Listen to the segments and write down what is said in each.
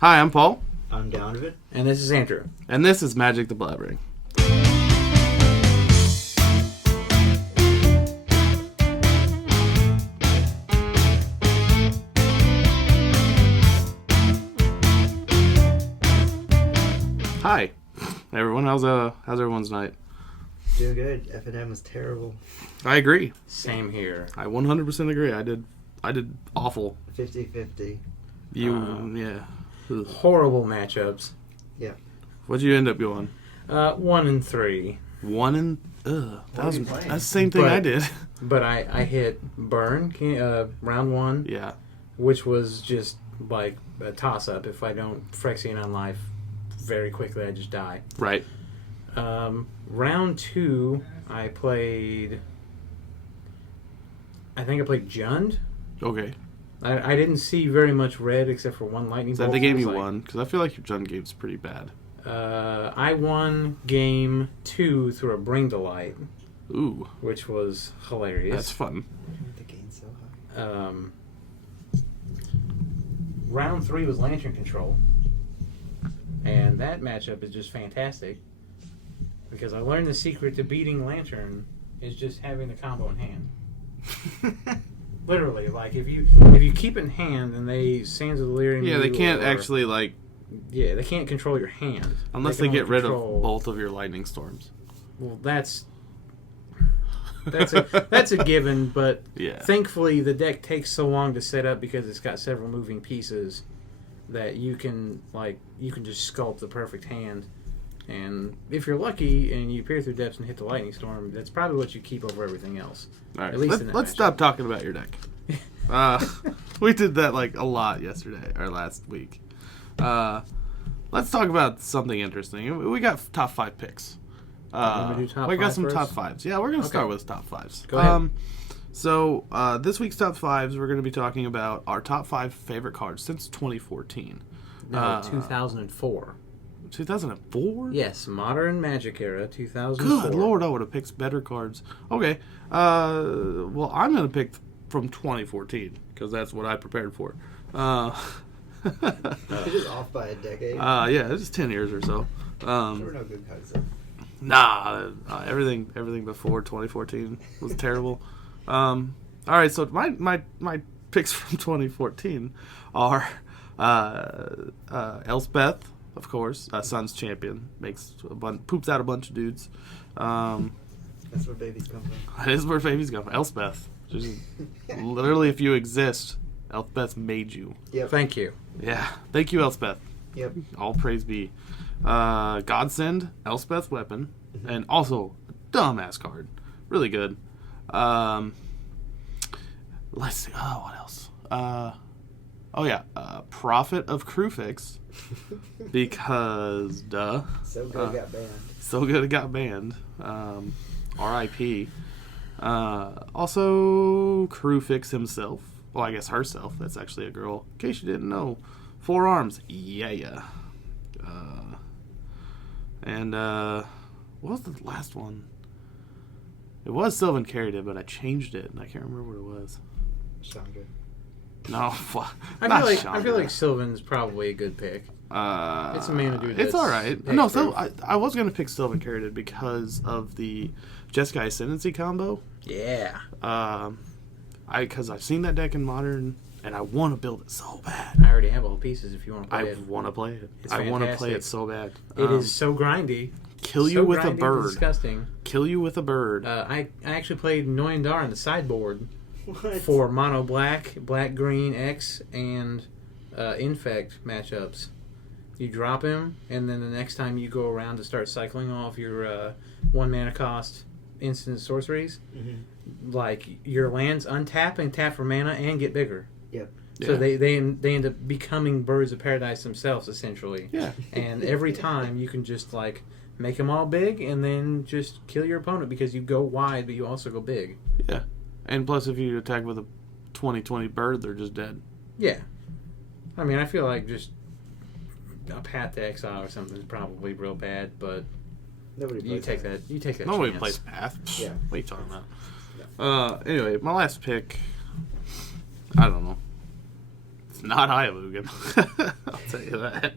Hi, I'm Paul. I'm Donovan. And this is Andrew. And this is Magic the Blabbering. Hi, everyone. How's everyone's night? Doing good. F&M was terrible. I agree. Same here. I 100% agree. I did awful. 50-50. Yeah. Ugh. Horrible matchups. Yeah. What'd you end up going? 1 and 3. That's the same thing I did. But I hit burn round 1. Yeah. Which was just like a toss up. If I don't Phyrexian on life very quickly, I just die. Right. Round 2, I think I played Jund. Okay. I didn't see very much red except for one lightning Is that bolt. the game you won? Because I feel like your Jund game's pretty bad. I won game 2 through a Bring to Light. Ooh. Which was hilarious. That's fun. The game's so high. Round 3 was Lantern Control. And that matchup is just fantastic. Because I learned the secret to beating Lantern is just having the combo in hand. Literally, like if you keep it in hand and they Sands of Delirium. Yeah, they can't actually like. Yeah, they can't control your hand Unless they get rid of both of your lightning storms. Well, that's a given, but yeah. Thankfully the deck takes so long to set up because it's got several moving pieces that you can just sculpt the perfect hand. And if you're lucky and you peer through depths and hit the lightning storm, that's probably what you keep over everything else. All right, at least let's stop talking about your deck. We did that like a lot yesterday or last week. Let's talk about something interesting. We got top 5 picks. We got some first? top 5s. Yeah, we're gonna start with top 5s. Go ahead. So this week's top 5s, we're going to be talking about our top 5 favorite cards since 2014. No, 2004. 2004? Yes, Modern Magic Era, 2004. Good Lord, I would have picked better cards. Okay. Well, I'm going to pick from 2014 because that's what I prepared for. You're just off by a decade. Yeah, it's 10 years or so. There were no good cards though. Nah, everything before 2014 was terrible. All right, so my picks from 2014 are Elspeth, of course, Sun's champion, poops out a bunch of dudes. That's where babies come from. That is where babies come from. Elspeth. Literally, if you exist, Elspeth made you. Yep. Thank you. Yeah, thank you, Elspeth. Yep. All praise be. Godsend, Elspeth weapon, and also a dumbass card. Really good. Let's see. Oh, what else? Prophet of Crewfix. Because, duh. So good it got banned. So good it got banned. R.I.P. Also, Crewfix himself. Well, I guess herself. That's actually a girl. In case you didn't know. 4 arms. Yeah. What was the last one? It was Sylvan carried it, but I changed it, and I can't remember what it was. Chandra. No, I feel like Sylvan's probably a good pick. It's a mana dude. It's all right. No, so I was gonna pick Sylvan carried it because of the Jeskai Ascendancy combo. Yeah. Because I've seen that deck in Modern, and I want to build it so bad. I already have all the pieces. If you want to play it, I want to play it. It's I want to fantastic. play it so bad. It is so grindy. Kill you with a grindy, bird. Disgusting. Kill you with a bird. I actually played Noyandar on the sideboard What? for mono black, black green X, and infect matchups. You drop him, and then the next time you go around to start cycling off your 1 mana cost instant sorceries, like your lands untap and tap for mana and get bigger. Yep. So Yeah. they end up becoming birds of paradise themselves, essentially. Yeah. And every time you can just like make them all big and then just kill your opponent because you go wide, but you also go big. Yeah. And plus, if you attack with a 20/20 bird, they're just dead. Yeah. I mean, I feel like just a Path to Exile or something is probably real bad, but Nobody plays you take that. You take that. Nobody chance. plays Path. Yeah. What are you talking about? Anyway, my last pick, I don't know. It's not Ayalugan. I'll tell you you that.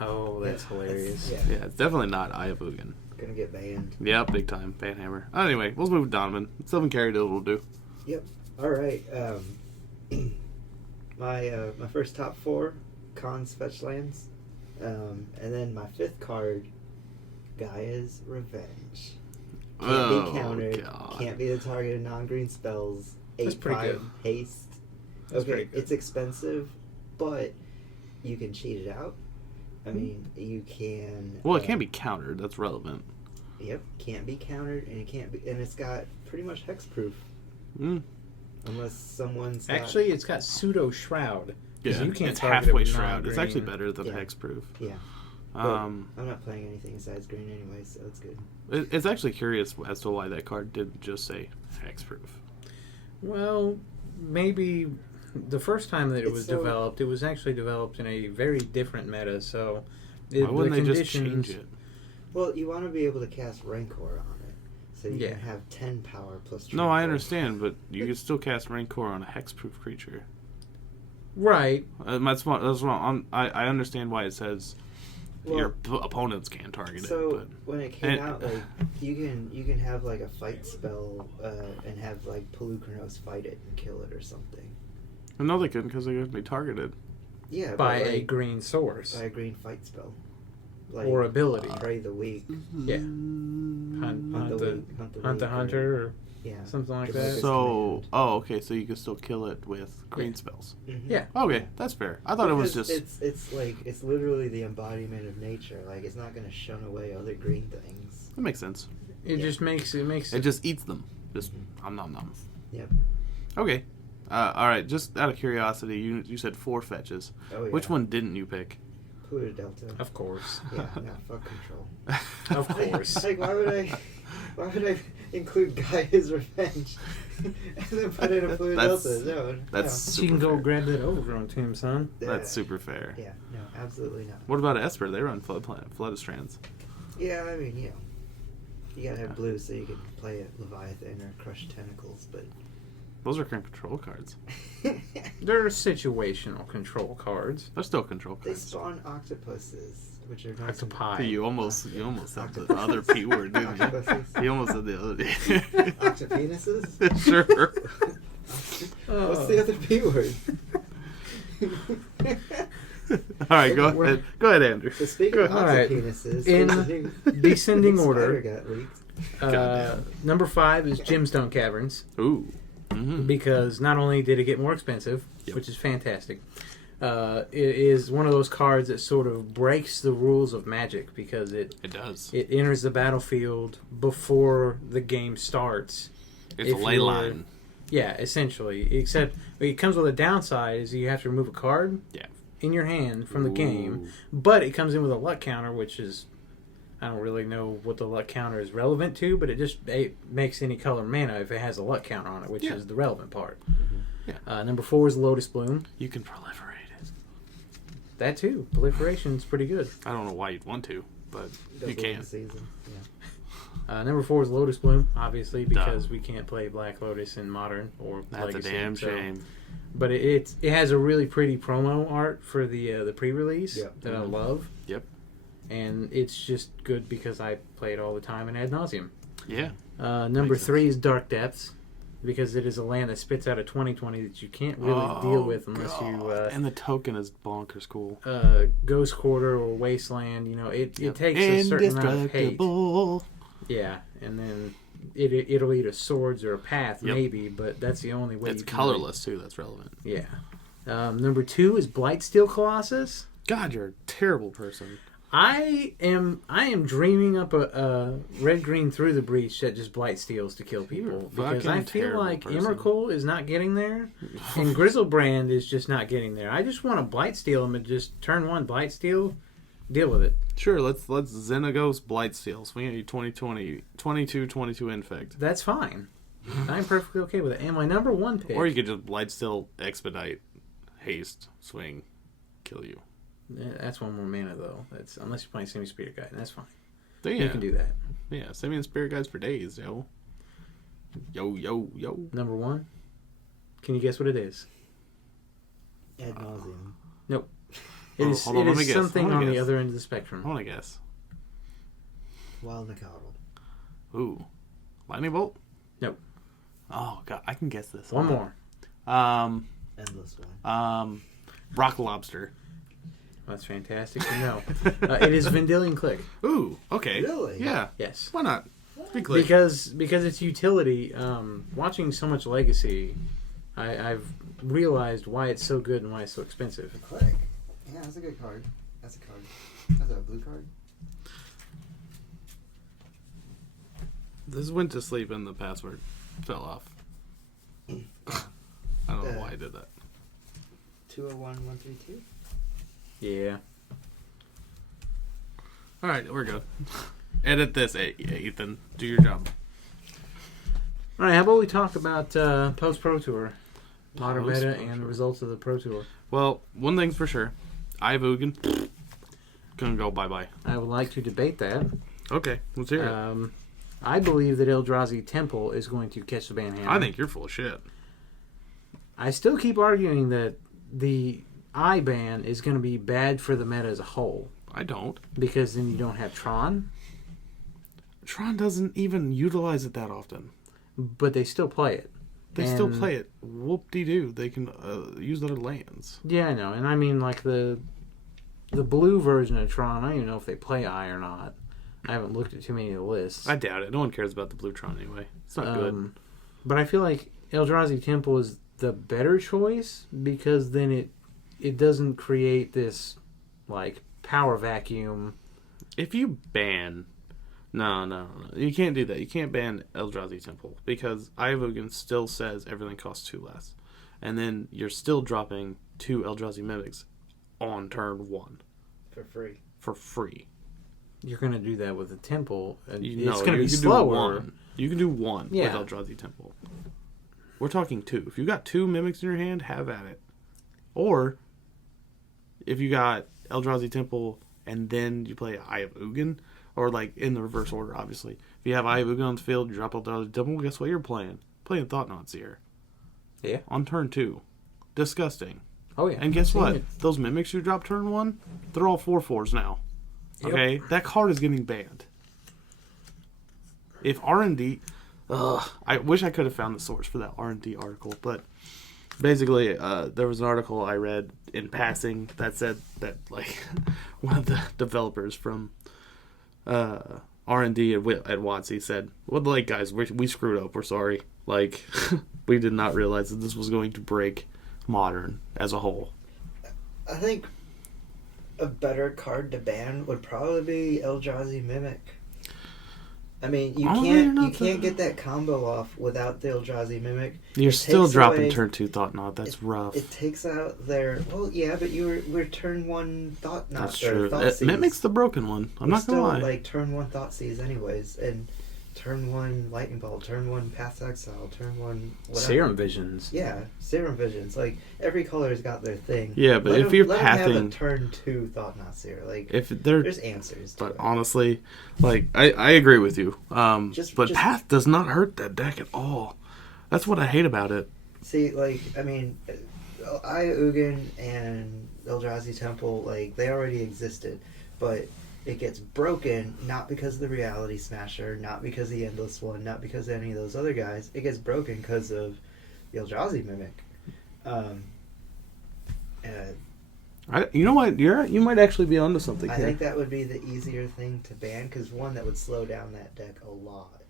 Oh, that's hilarious. Yeah. Yeah, it's definitely not Ayabugan. Gonna get banned. Yeah, big time. Banhammer. Anyway, let's move to Donovan. Sylvan Carry will do. Yep. All right. My first top 4 Khans fetch lands, and then my 5th card, Gaia's Revenge. Can't be countered. God. Can't be the target of non-green spells. That's pretty 8/5 good. haste. That's pretty Okay, good. it's expensive, but you can cheat it out. I mean, you can. Well, it can't be countered. That's relevant. Yep, can't be countered, and it can't be, and it's got pretty much hexproof, Mm. unless someone's got, Actually, it's got pseudo shroud. 'Cause Yeah, you can't it's target it halfway with shroud. It's non-green. actually better than Yeah. hexproof. Yeah. Um, I'm not playing anything besides green anyway, so it's good. it's actually curious as to why that card didn't just say hexproof. Well, maybe the first time that it It's was so- developed, it was actually developed in a very different meta. So, Why wouldn't they just change it? Well, you want to be able to cast Rancor on it, so you Yeah. can have 10 power plus. No, I Rancor. understand, but you can still cast Rancor on a hexproof creature. Right. That's wrong. I understand why it says Well, your opponents can't target So it, but when it came and- out, like you can have like a fight spell and have like Pelucranos fight it and kill it or something. no, they couldn't because they couldn't be targeted. Yeah, By but, a like, green source by a green fight spell. Like or ability. Pray the Weak, Yeah. Mm, Hunt the Hunt the hunter or yeah, something like Just that. like So, okay, so you can still kill it with green Yeah. spells. Mhm. Yeah. Okay, that's fair. I thought it was Because just. it's like it's literally the embodiment of nature. Like it's not gonna shun away other green things. That makes sense. It Yeah. just makes It just eats them. Just nom nom. Yep. Okay. All right. Just out of curiosity, you said 4 fetches. Oh yeah. Which one didn't you pick? Pluto Delta. of course. Yeah, no, fuck control. Of course. Like, why would I include Gaia's Revenge and then put in a Pluto That's- Delta? No, That's She can super go fair. grab that overgrown tomb, son. no. That's super fair. Yeah, no, absolutely not. What about Esper? They run Flood Strands. Yeah, I mean, you gotta have blue so you can play it Leviathan or Crush Tentacles, but Those are control cards. They're situational control cards. They're still control they cards. spawn octopuses, which are nice. Octopi. You almost said the other P word, didn't you? Octopuses. You almost said the other. Octopenises? Sure. What's the other P word? All right, go ahead. Go ahead, Andrew. So speaking of All right. octopenises, In there's a new descending spider order, got leaked. number 5 is Gemstone Caverns. Ooh. Mm-hmm. Because not only did it get more expensive, Yep. which is fantastic, it is one of those cards that sort of breaks the rules of Magic because it It does. enters the battlefield before the game starts. It's a if ley you're- line. Yeah, essentially. Except it comes with a downside is you have to remove a card Yeah. in your hand from the game, Ooh. but it comes in with a luck counter, which is I don't really know what the luck counter is relevant to, but it makes any color mana if it has a luck counter on it, which Yeah. is the relevant part. Yeah. Number 4 is Lotus Bloom. You can proliferate it. That too. Proliferation's pretty good. I don't know why you'd want to, but you Double can. the season. Yeah. Number 4 is Lotus Bloom, obviously, because we can't play Black Lotus in Modern or That's Legacy. a damn so- shame. But it has a really pretty promo art for the pre-release Yeah. that I love. Yep. And it's just good because I play it all the time and ad nauseum. Yeah. Number Makes sense. 3 is Dark Depths, because it is a land that spits out a 20/20 that you can't really deal with unless and the token is bonkers cool. you Ghost Quarter or Wasteland. You know, it takes a certain amount of hate. Indestructible. Yeah, and then it'll eat a swords or a path Yep. maybe, but that's the only way. It's you can colorless too. That's relevant. Yeah. Number 2 is Blightsteel Colossus. God, you're a terrible person. I am dreaming up a red green through the breach that just blight steals to kill people You're a because I fucking feel terrible like person. Emrakul is not getting there and Grizzlebrand is just not getting there. I just want to blight steal them and just turn 1 blight steal, deal with it. Sure, let's Xenagos Blightsteel. Swing at you 22 infect. That's fine. I'm perfectly okay with it. And my number 1 pick. Or you could just Blightsteel expedite, haste, swing, kill you. That's 1 more mana though. That's unless you're playing Semi Spirit Guide, and that's fine. Yeah. You can do that. Yeah, Simian Spirit Guides for days, yo. Yo. Number 1. Can you guess what it is? Ad nauseum. It Oh, is, hold on, it let me is guess. something I wanna on the guess. other end of the I spectrum. want to guess. Wild Nicottle. Ooh. Lightning Bolt? Nope. Oh, God. I can guess this. One more. Endless one. Rock Lobster. That's fantastic to know. It is Vendilion Click. Ooh, okay. Really? Yeah. Yes. Why not? Be clear. Because it's utility. Watching so much Legacy, I've realized why it's so good and why it's so expensive. Click. Yeah, that's a good card. That's a card. That's a blue card. This went to sleep and the password fell off. I don't know why I did that. 201132. Yeah. All right, we're good. Edit this, Ethan. Do your job. All right. How about we talk about post Pro Tour, modern Post meta, Pro and the Tour. results of the Pro Tour. Well, one thing's for sure. Ugin gonna go bye-bye. I would like to debate that. Okay, let's hear it. I believe that Eldrazi Temple is going to catch the ban hammer. I think you're full of shit. I still keep arguing that the I ban is going to be bad for the meta as a whole I don't. because then you don't have Tron, Tron doesn't even utilize it that often. but they still play it. They still play it. Whoop-de-doo. They can use other lands. Yeah, I know. And I mean, like, the blue version of Tron, I don't even know if they play I or not. I haven't looked at too many of the lists. I doubt it. No one cares about the blue Tron anyway. It's not good. But I feel like Eldrazi Temple is the better choice because then it doesn't create this, like, power vacuum. If you ban... No. You can't do that. You can't ban Eldrazi Temple because Ugin still says everything costs 2 less. And then you're still dropping 2 Eldrazi Mimics on turn 1. For free. You're going to do that with the Temple. And No, it's going to be you can slower. do 1. You can do 1 Yeah. with Eldrazi Temple. We're talking 2. If you got 2 Mimics in your hand, have at it. Or, if you got Eldrazi Temple and then you play Eye of Ugin, or like in the reverse order, obviously. If you have Eye of Ugin on the field, you drop Eldrazi Temple, guess what you're playing? Playing Thought-Knot Seer. Yeah. On turn 2. Disgusting. Oh, yeah. And guess I've what? seen it. Those Mimics you drop turn 1, they're all 4/4s now. Okay? That card is getting banned. If R&D... I wish I could have found the source for that R&D article, but basically, there was an article I read in passing that said that, like, one of the developers from R&D at WotC said, well, like, guys, we screwed up. We're sorry. Like, we did not realize that this was going to break Modern as a whole. I think a better card to ban would probably be Eldrazi Mimic. I mean, you can't get that combo off without the Eldrazi Mimic. You're still dropping away, turn 2 Thought-Knot. That's rough. It takes out their... Well, yeah, but we're turn 1 Thought-Knot. That's true. Mimic's the broken one. I'm not going to lie. Like turn 1 Thoughtseize anyways, and turn 1 Lightning Bolt, turn 1 Path to Exile, turn 1 whatever. Serum Visions. Yeah, Serum Visions. Like, every color's got their thing. Yeah, but if you're let pathing... them have a turn 2 Thought-Knot Seer. Like, if they're... there's answers to But it. honestly, like, I agree with you. But Path does not hurt that deck at all. That's what I hate about it. See, like, I mean, Aya Ugin and Eldrazi Temple, like, they already existed, but it gets broken not because of the Reality Smasher, not because of the Endless One, not because of any of those other guys. It gets broken because of the Eldrazi Mimic. You know what? You might actually be onto something I here. think that would be the easier thing to ban, because one, that would slow down that deck a lot.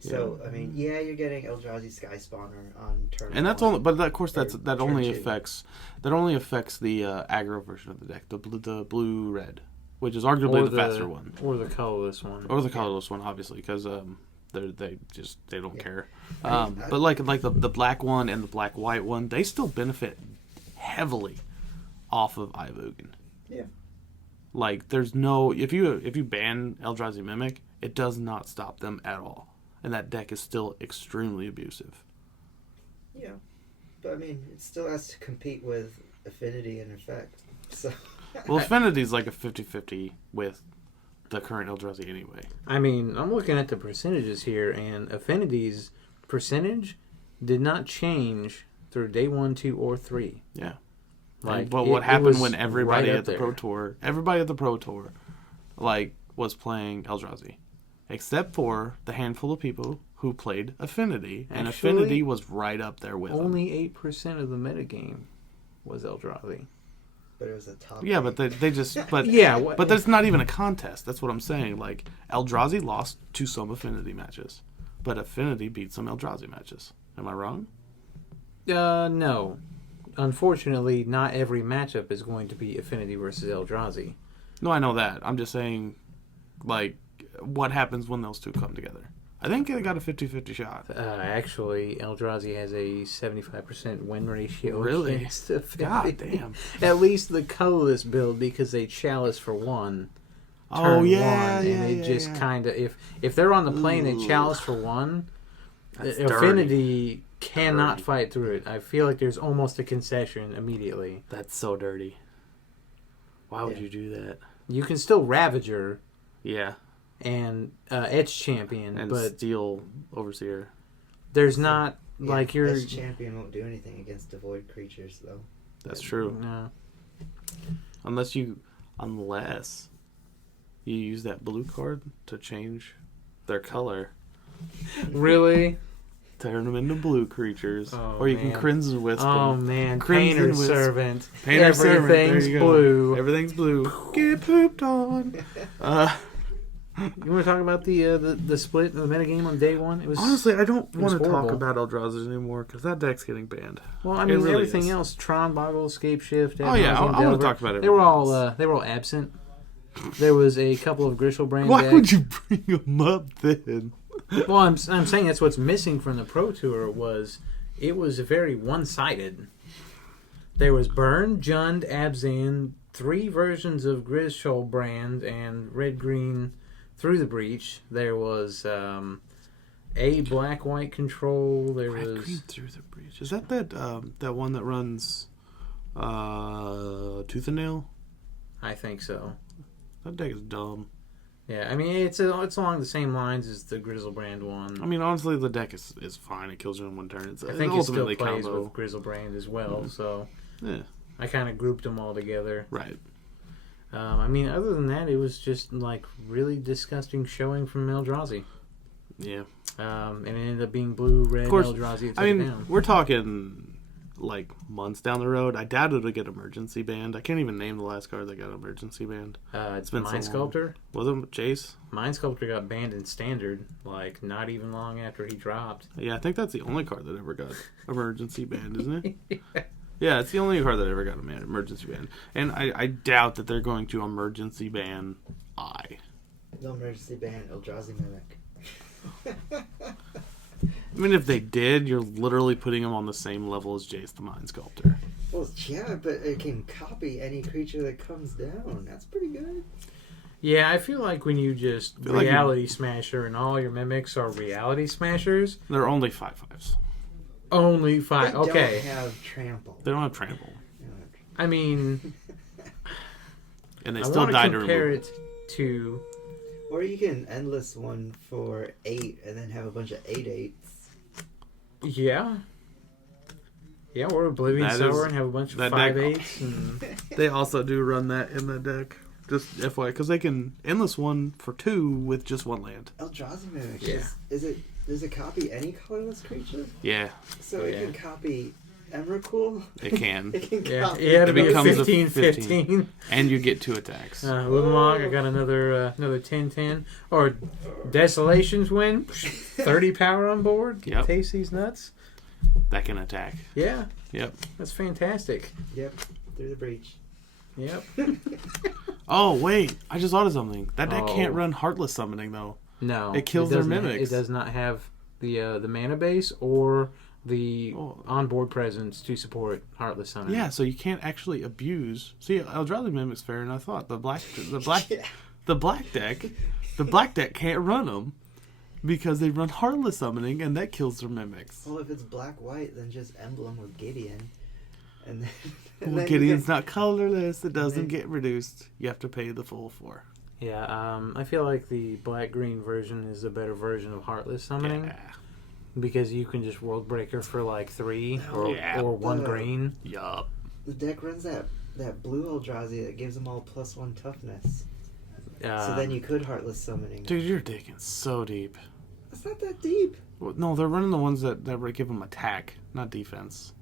So, I mean, yeah, you're getting Eldrazi Sky Spawner on turn And that's 1, only, but of course that turn only 2. affects the aggro version of the deck, the blue red, which is arguably the faster one, or the colorless one, or the colorless one, obviously, because they don't care. I- But like the black one and the black white one, they still benefit heavily off of Eye of Ugin. Yeah. Like, there's no... If you ban Eldrazi Mimic, it does not stop them at all. And that deck is still extremely abusive. Yeah. But, I mean, it still has to compete with Affinity and Effect. So... Well, Affinity's like a 50-50 with the current Eldrazi anyway. I mean, I'm looking at the percentages here, and Affinity's percentage did not change through day 1, 2, or 3. Yeah. Like, but what it happened was when everybody right at up the there. Pro Tour, like, was playing Eldrazi, except for the handful of people who played Affinity, and Actually, Affinity was right up there with them. Only 8% of the metagame was Eldrazi. But it was a top. Yeah, but they just but Yeah, but there's not even a contest. That's what I'm saying. Like Eldrazi lost to some Affinity matches, but Affinity beat some Eldrazi matches. Am I wrong? No. Unfortunately, not every matchup is going to be Affinity versus Eldrazi. No, I know that. I'm just saying, like, what happens when those two come together? I think they got a 50-50 shot. Actually, Eldrazi has a 75% win ratio Really? against Affinity. God damn. At least the colorless build, because they chalice for one. Oh, Turn yeah, one, yeah, and it yeah, just yeah. kind of if they're on the plane and Ooh. chalice for one, That's Affinity cannot Dirty. fight through it. I feel like there's almost a concession immediately. That's so dirty. Why would Yeah. you do that? You can still Ravager Yeah, and Etch Champion, and but Steel Overseer. there's not Yeah, like your this champion won't do anything against devoid creatures, though. That's true. no. Unless you use that blue card to change their color. Really? Turn them into blue creatures. Oh, or you man. can Crimson Wisp Oh them. man, Crimson Painter's Wisp. Servant. Painter's Servant, there Everything's you go. blue. Everything's blue. Get pooped on. You want to talk about the split of the metagame on day one? It was Honestly, I don't it was want to talk horrible. about Eldrazi anymore because that deck's getting banned. Well, I It mean, really everything is. else, Tron, Boggle, Escape Shift, Oh, yeah, Ad Nauseam, I wanna Delver, talk about They were everything all else. they were all absent. There was a couple of Griselbrand Why decks. would you bring them up then? Well, I'm saying that's what's missing from the Pro Tour was it was very one-sided. There was Burn, Jund, Abzan, 3 versions of Griselbrand and Red-Green Through the Breach. There was a black-white control. There Red was Green Through the Breach. Is that that one that runs Tooth and Nail? I think so. That deck is dumb. Yeah, I mean it's along the same lines as the Griselbrand one. I mean, honestly, the deck is fine. It kills you in one turn. It's I think it still ultimately plays combo. with Griselbrand as well, so Yeah, I kind of grouped them all together. right. I mean, other than that, it was just like really disgusting showing from Eldrazi. Yeah. And it ended up being blue, red, Of course, Eldrazi. Took I it mean, down. we're talking like months down the road. I doubt it'll get emergency banned. I can't even name the last card that got emergency banned. It's been Mind so long. Sculptor. Was it Jace? Mind Sculptor got banned in Standard, like not even long after he dropped. Yeah, I think that's the only card that ever got emergency banned, isn't it? Yeah, it's the only card that ever got emergency banned. And I doubt that they're going to emergency ban I. No emergency ban, Eldrazi Mimic. I mean, if they did, you're literally putting them on the same level as Jace the Mind Sculptor. Well, yeah, but it can copy any creature that comes down. That's pretty good. Yeah, I feel like when you just feel like Reality Smasher and all your mimics are Reality Smashers, They're only 5/5s. only They 5. Okay. don't have trample. They don't have trample. They don't have I mean, And they I still want to die to compare remove. it to. Or you can endless one for 8 and then have a bunch of 8/8s. Yeah. Yeah, or Oblivion That Sower is- and have a bunch of that deck- 5/8s. And They also do run that in the deck. Just FYI, because they can endless one for 2 with just 1 land. Eldrazi Mimic. Yeah. Does it copy any colorless creature? Yeah, So it Yeah. can copy Emrakul. it can. It can yeah, copy. it had to It be a becomes a 15/15. And you get 2 attacks. Livermog, I got another 10/10. Or Desolations win. 30 power on board. Yep. Taste these nuts. That can attack. Yeah, Yep. that's fantastic. Yep, through the breach. Yep. Oh, wait. I just thought of something. That deck Oh. can't run Heartless Summoning, though. No, It kills their doesn't mimics. It does not have the mana base or the Oh. onboard presence to support Heartless Summoning. Yeah, so you can't actually abuse. See, Eldrazi Mimic's fair than I thought. The black Yeah. the black deck can't run them because they run Heartless Summoning, and that kills their mimics. Well, if it's black-white, then just emblem with Gideon. And then, Well, then Gideon's you not colorless. It doesn't then- get reduced. You have to pay the full for. Yeah, I feel like the black-green version is the better version of Heartless Summoning Yeah. because you can just World Breaker for like 3 or, Yeah. or 1 Uh, green. Yup. the deck runs that blue Eldrazi that gives them all +1 toughness. So then you could Heartless Summoning. Dude, you're digging so deep. It's not that deep. Well, no, they're running the ones that give them attack, not defense.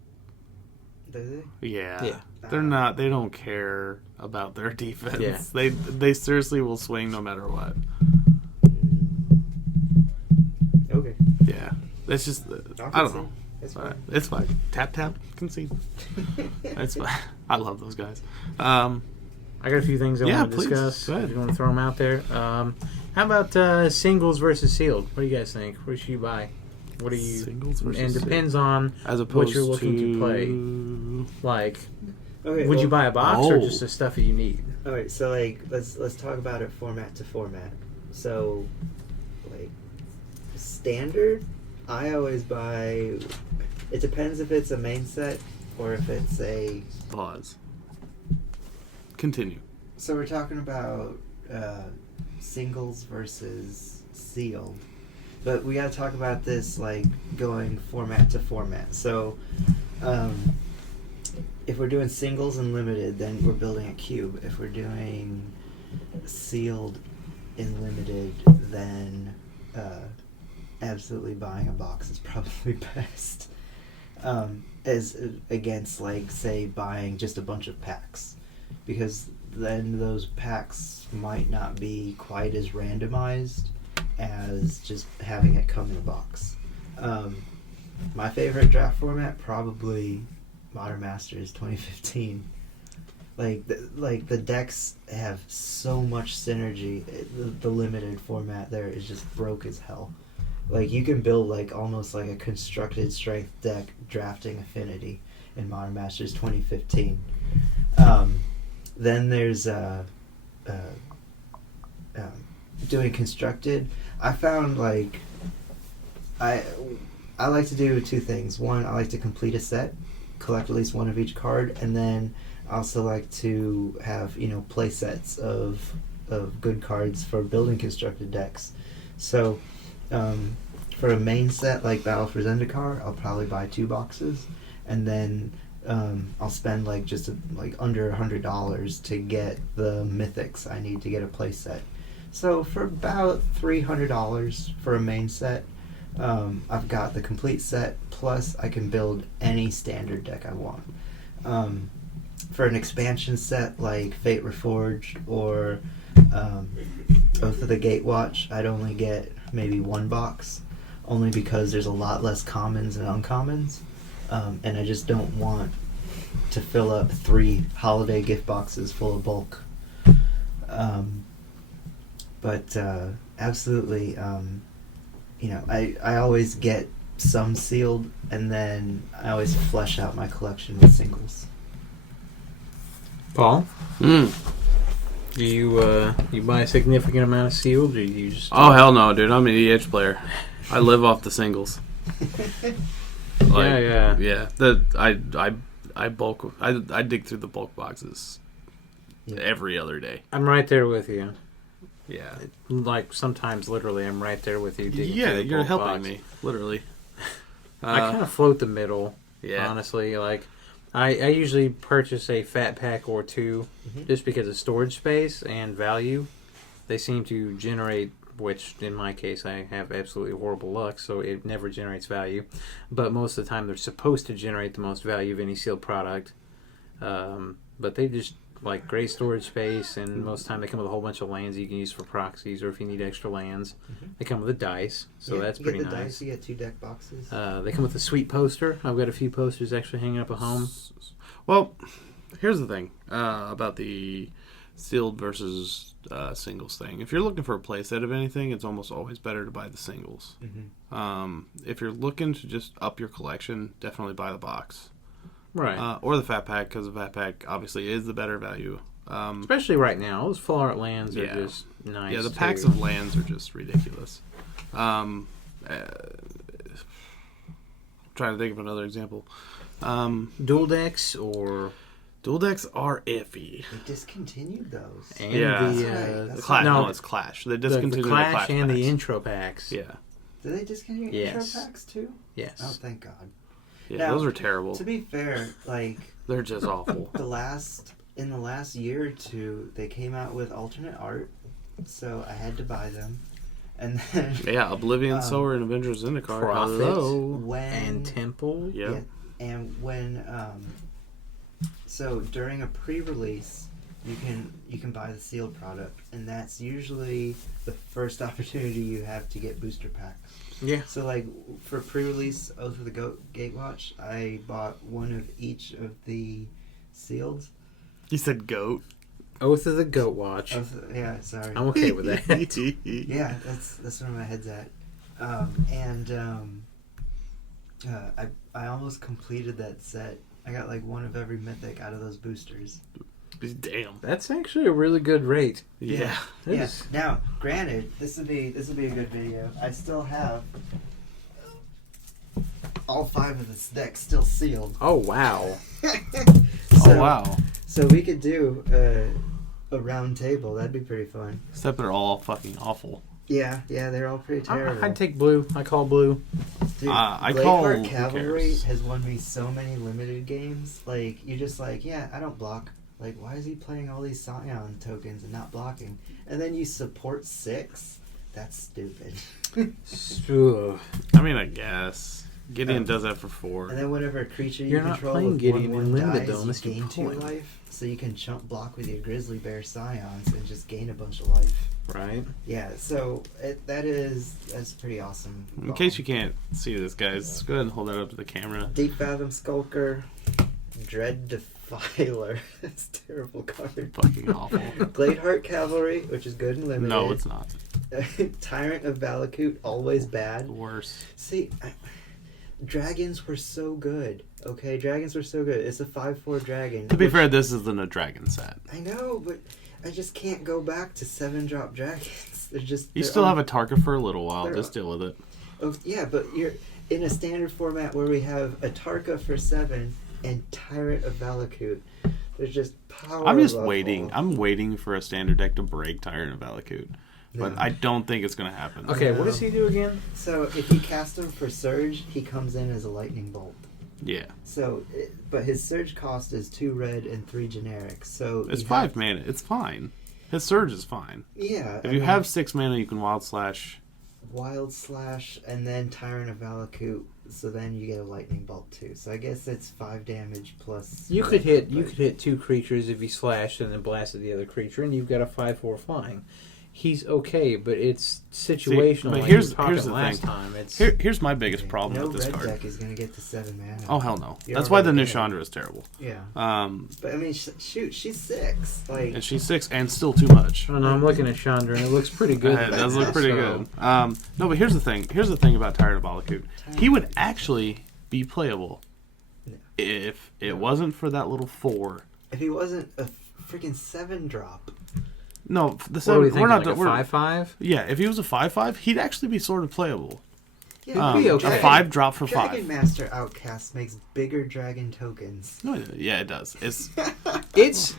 Do they? Yeah. They're not. They don't care about their defense. Yeah. They seriously will swing no matter what. Okay. Yeah. It's just I don't know. It's fine. It's fine. Tap concede. It's fine. I love those guys. I got a few things I want to discuss. Go ahead. If you want to throw them out there. How about singles versus sealed? What do you guys think? What should you buy? What do you? Singles versus and depends sealed. on As opposed what you're looking to play. Like, would you buy a box or just the stuff that you need? All right, so like let's talk about it format to format. So, like standard, I always buy. It depends if it's a main set or if it's a Pause. Continue. So we're talking about singles versus sealed, but we got to talk about this like going format to format. So if we're doing singles and limited, then we're building a cube. If we're doing sealed and limited, then absolutely buying a box is probably best. As against like say buying just a bunch of packs. Because then those packs might not be quite as randomized as just having it come in a box. My favorite draft format, probably Modern Masters 2015. Like the decks have so much synergy. The limited format there is just broke as hell. Like you can build like almost like a constructed strength deck drafting affinity in Modern Masters 2015. Then there's doing constructed. I found like I like to do two things. One, I like to complete a set, collect at least one of each card, and then I also like to have play sets of good cards for building constructed decks. So for a main set like Battle for Zendikar, I'll probably buy 2 boxes, and then I'll spend like just under $100 to get the mythics I need to get a play set. So for about $300 for a main set, I've got the complete set, plus I can build any standard deck I want. For an expansion set like Fate Reforged or Oath of the Gatewatch, I'd only get maybe 1 box, only because there's a lot less commons and uncommons. And I just don't want to fill up 3 holiday gift boxes full of bulk. But absolutely, I always get some sealed, and then I always flesh out my collection with singles. Paul? Do you buy a significant amount of sealed, or do you just... Oh, hell no, dude. I'm an EH player. I live off the singles. Yeah. I dig through the bulk boxes every other day. I'm right there with you. Yeah. Like sometimes literally I'm right there with you. Yeah, you're helping me, literally. I kind of float the middle, honestly. Like I usually purchase a fat pack or 2 just because of storage space and value. They seem to generate, which in my case I have absolutely horrible luck, so it never generates value. But most of the time they're supposed to generate the most value of any sealed product. But they just like great storage space, and most of the time they come with a whole bunch of lands you can use for proxies, or if you need extra lands. They come with a dice, so that's pretty nice. Dice, you get 2 deck boxes. They come with a sweet poster. I've got a few posters actually hanging up at home. Well, here's the thing about the sealed versus singles thing. If you're looking for a playset of anything, it's almost always better to buy the singles. If you're looking to just up your collection, definitely buy the box. Right. Or the fat pack, because the fat pack obviously is the better value. Especially right now. Those full art lands are just nice. Yeah, the packs of lands are just ridiculous. Trying to think of another example. Dual decks or... Dual decks are iffy. They discontinued those. And the Clash. No, it's Clash. They discontinued the Clash Clash and packs. the intro packs. Yeah. Did they discontinue intro packs too? Yes. Oh, thank God. Yeah, Now, those are terrible. To be fair, like They're just awful. in the last year or two, they came out with alternate art, so I had to buy them. And then Yeah, Oblivion Sower and Avengers Zendikar. Prophet Hello. and Temple. Yep. Yeah, and when so during a pre-release, you can buy the sealed product, and that's usually the first opportunity you have to get booster packs. Yeah. So like for pre-release Oath of the Gatewatch, I bought one of each of the sealed. You said goat. Oath of the Goat Watch. Yeah, sorry. I'm okay with that. Yeah, that's where my head's at. I almost completed that set. I got like one of every mythic out of those boosters. Damn. That's actually a really good rate. Yeah. Yeah. Now, granted, this would be a good video. I still have all 5 of this deck still sealed. Oh, wow. So, Oh, wow. So we could do a round table. That'd be pretty fun. Except they're all fucking awful. Yeah, they're all pretty terrible. I'd take blue. I call blue. Dude, I Bladeheart call Cavalry who cares? has won me so many limited games. Like, you're just like, yeah, I don't block. Like, why is he playing all these Scion tokens and not blocking? And then you support 6? That's stupid. I mean, I guess. Gideon does that for 4. And then whenever a creature you You're not control playing with Gideon 1/1 in Limited, dies, though, unless you you gain 2 point. life. So you can chump block with your Grizzly Bear Scions and just gain a bunch of life. Right? Yeah, so that's pretty awesome. In case you can't see this, guys, go ahead and hold that up to the camera. Deep Fathom Skulker, Dread Defiler. That's a terrible card. Fucking awful. Bladeheart Cavalry, which is good and limited. No, it's not. Tyrant of Valakut, always bad. Worse. See, dragons were so good. Okay, dragons were so good. It's a 5/4 dragon. To be fair, this isn't a dragon set. I know, but I just can't go back to 7-drop dragons. You still have a Tarka for a little while. they're Just deal with it. Oh, yeah, but you're in a standard format where we have a Tarka for 7 and Tyrant of Valakut. There's just power. I'm just level. waiting. I'm waiting for a standard deck to break Tyrant of Valakut. But No. I don't think it's going to happen. Okay, No. what does he do again? So if you cast him for Surge, he comes in as a lightning bolt. Yeah. So, but his Surge cost is 2 red and 3 generic. So It's you 5 mana. It's fine. His Surge is fine. Yeah. If you have 6 mana, you can Wild Slash. Wild Slash and then Tyrant of Valakut. So then you get a lightning bolt too. So I guess it's 5 damage plus. You could hit 2 creatures if you slashed and then blasted the other creature, and you've got a 5/4 flying. He's okay, but it's situational. but like here's we talked the about last thing. time. It's Here's my biggest problem No with this red card. deck is going to get to 7 mana. Oh, hell no. You're That's why the already new dead. Chandra is terrible. Yeah. But I mean, shoot, she's 6. Like, and she's 6 and still too much. I don't know. I'm looking at Chandra, and it looks pretty good. It does look pretty So, good. No, but here's the thing. Here's the thing about Tyrant of Valakut. He would actually be playable No. if it wasn't for that little 4. if he wasn't a freaking 7-drop. No, the What are we 7. thinking? We're not. Like a we're, 5/5? yeah, if he was a 5/5, he'd actually be sort of playable. Yeah, be okay. A 5 drop for Dragon 5. Master Outcast makes bigger dragon tokens. No, yeah, it does. It's It's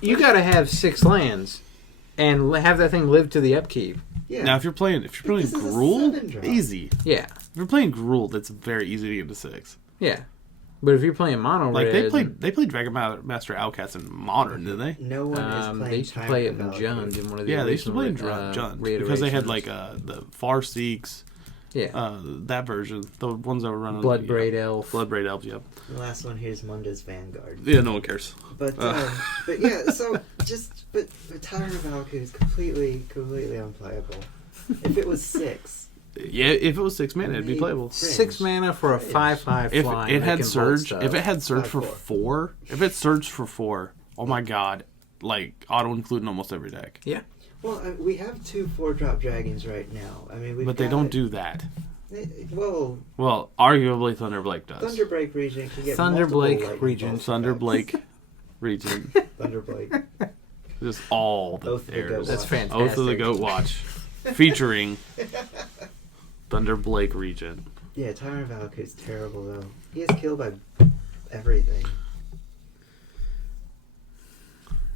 you got to have 6 lands and have that thing live to the upkeep. Yeah. now if you're playing This is a Gruul, 7-drop. easy. Yeah, If you're playing Gruul, that's very easy to get to 6. yeah. But if you're playing mono Like red, they played Dragon Master Outcast in Modern, didn't they? No one is playing they used to play it in Tyrant of Jund Valakut. in one of the Yeah, they used to play original, Jund because they had like reiterations. the Far Seeks, yeah, that version, the ones that were running Bloodbraid Elf. Bloodbraid Elves. Yep. The last one here is Munda's Vanguard. Yeah, no one cares. But yeah, so but Tyrant of Valakut is completely unplayable. If it was 6, Yeah, if it was 6 mana, it'd be playable. 6 mana for a 5/5 If flying. it that had can bolt surge, stuff. if it had surge for 5/4. 4, if it surged for 4, oh my god, like auto include in almost every deck. well, we have 2 4-drop dragons right now. I mean, But they don't do that. Well, Well, arguably Thunderblake does. Thunderblake Regent can get Thunderblake multiple lightning Regent. bolts Thunder back. Blake region. Thunderblake. Just all the Oath of the errors. Goat That's Watch. fantastic. Oath of the Goat Watch. Featuring Thunder Blake Regent. Yeah, Tyrant of Valakut's terrible though. He is killed by everything.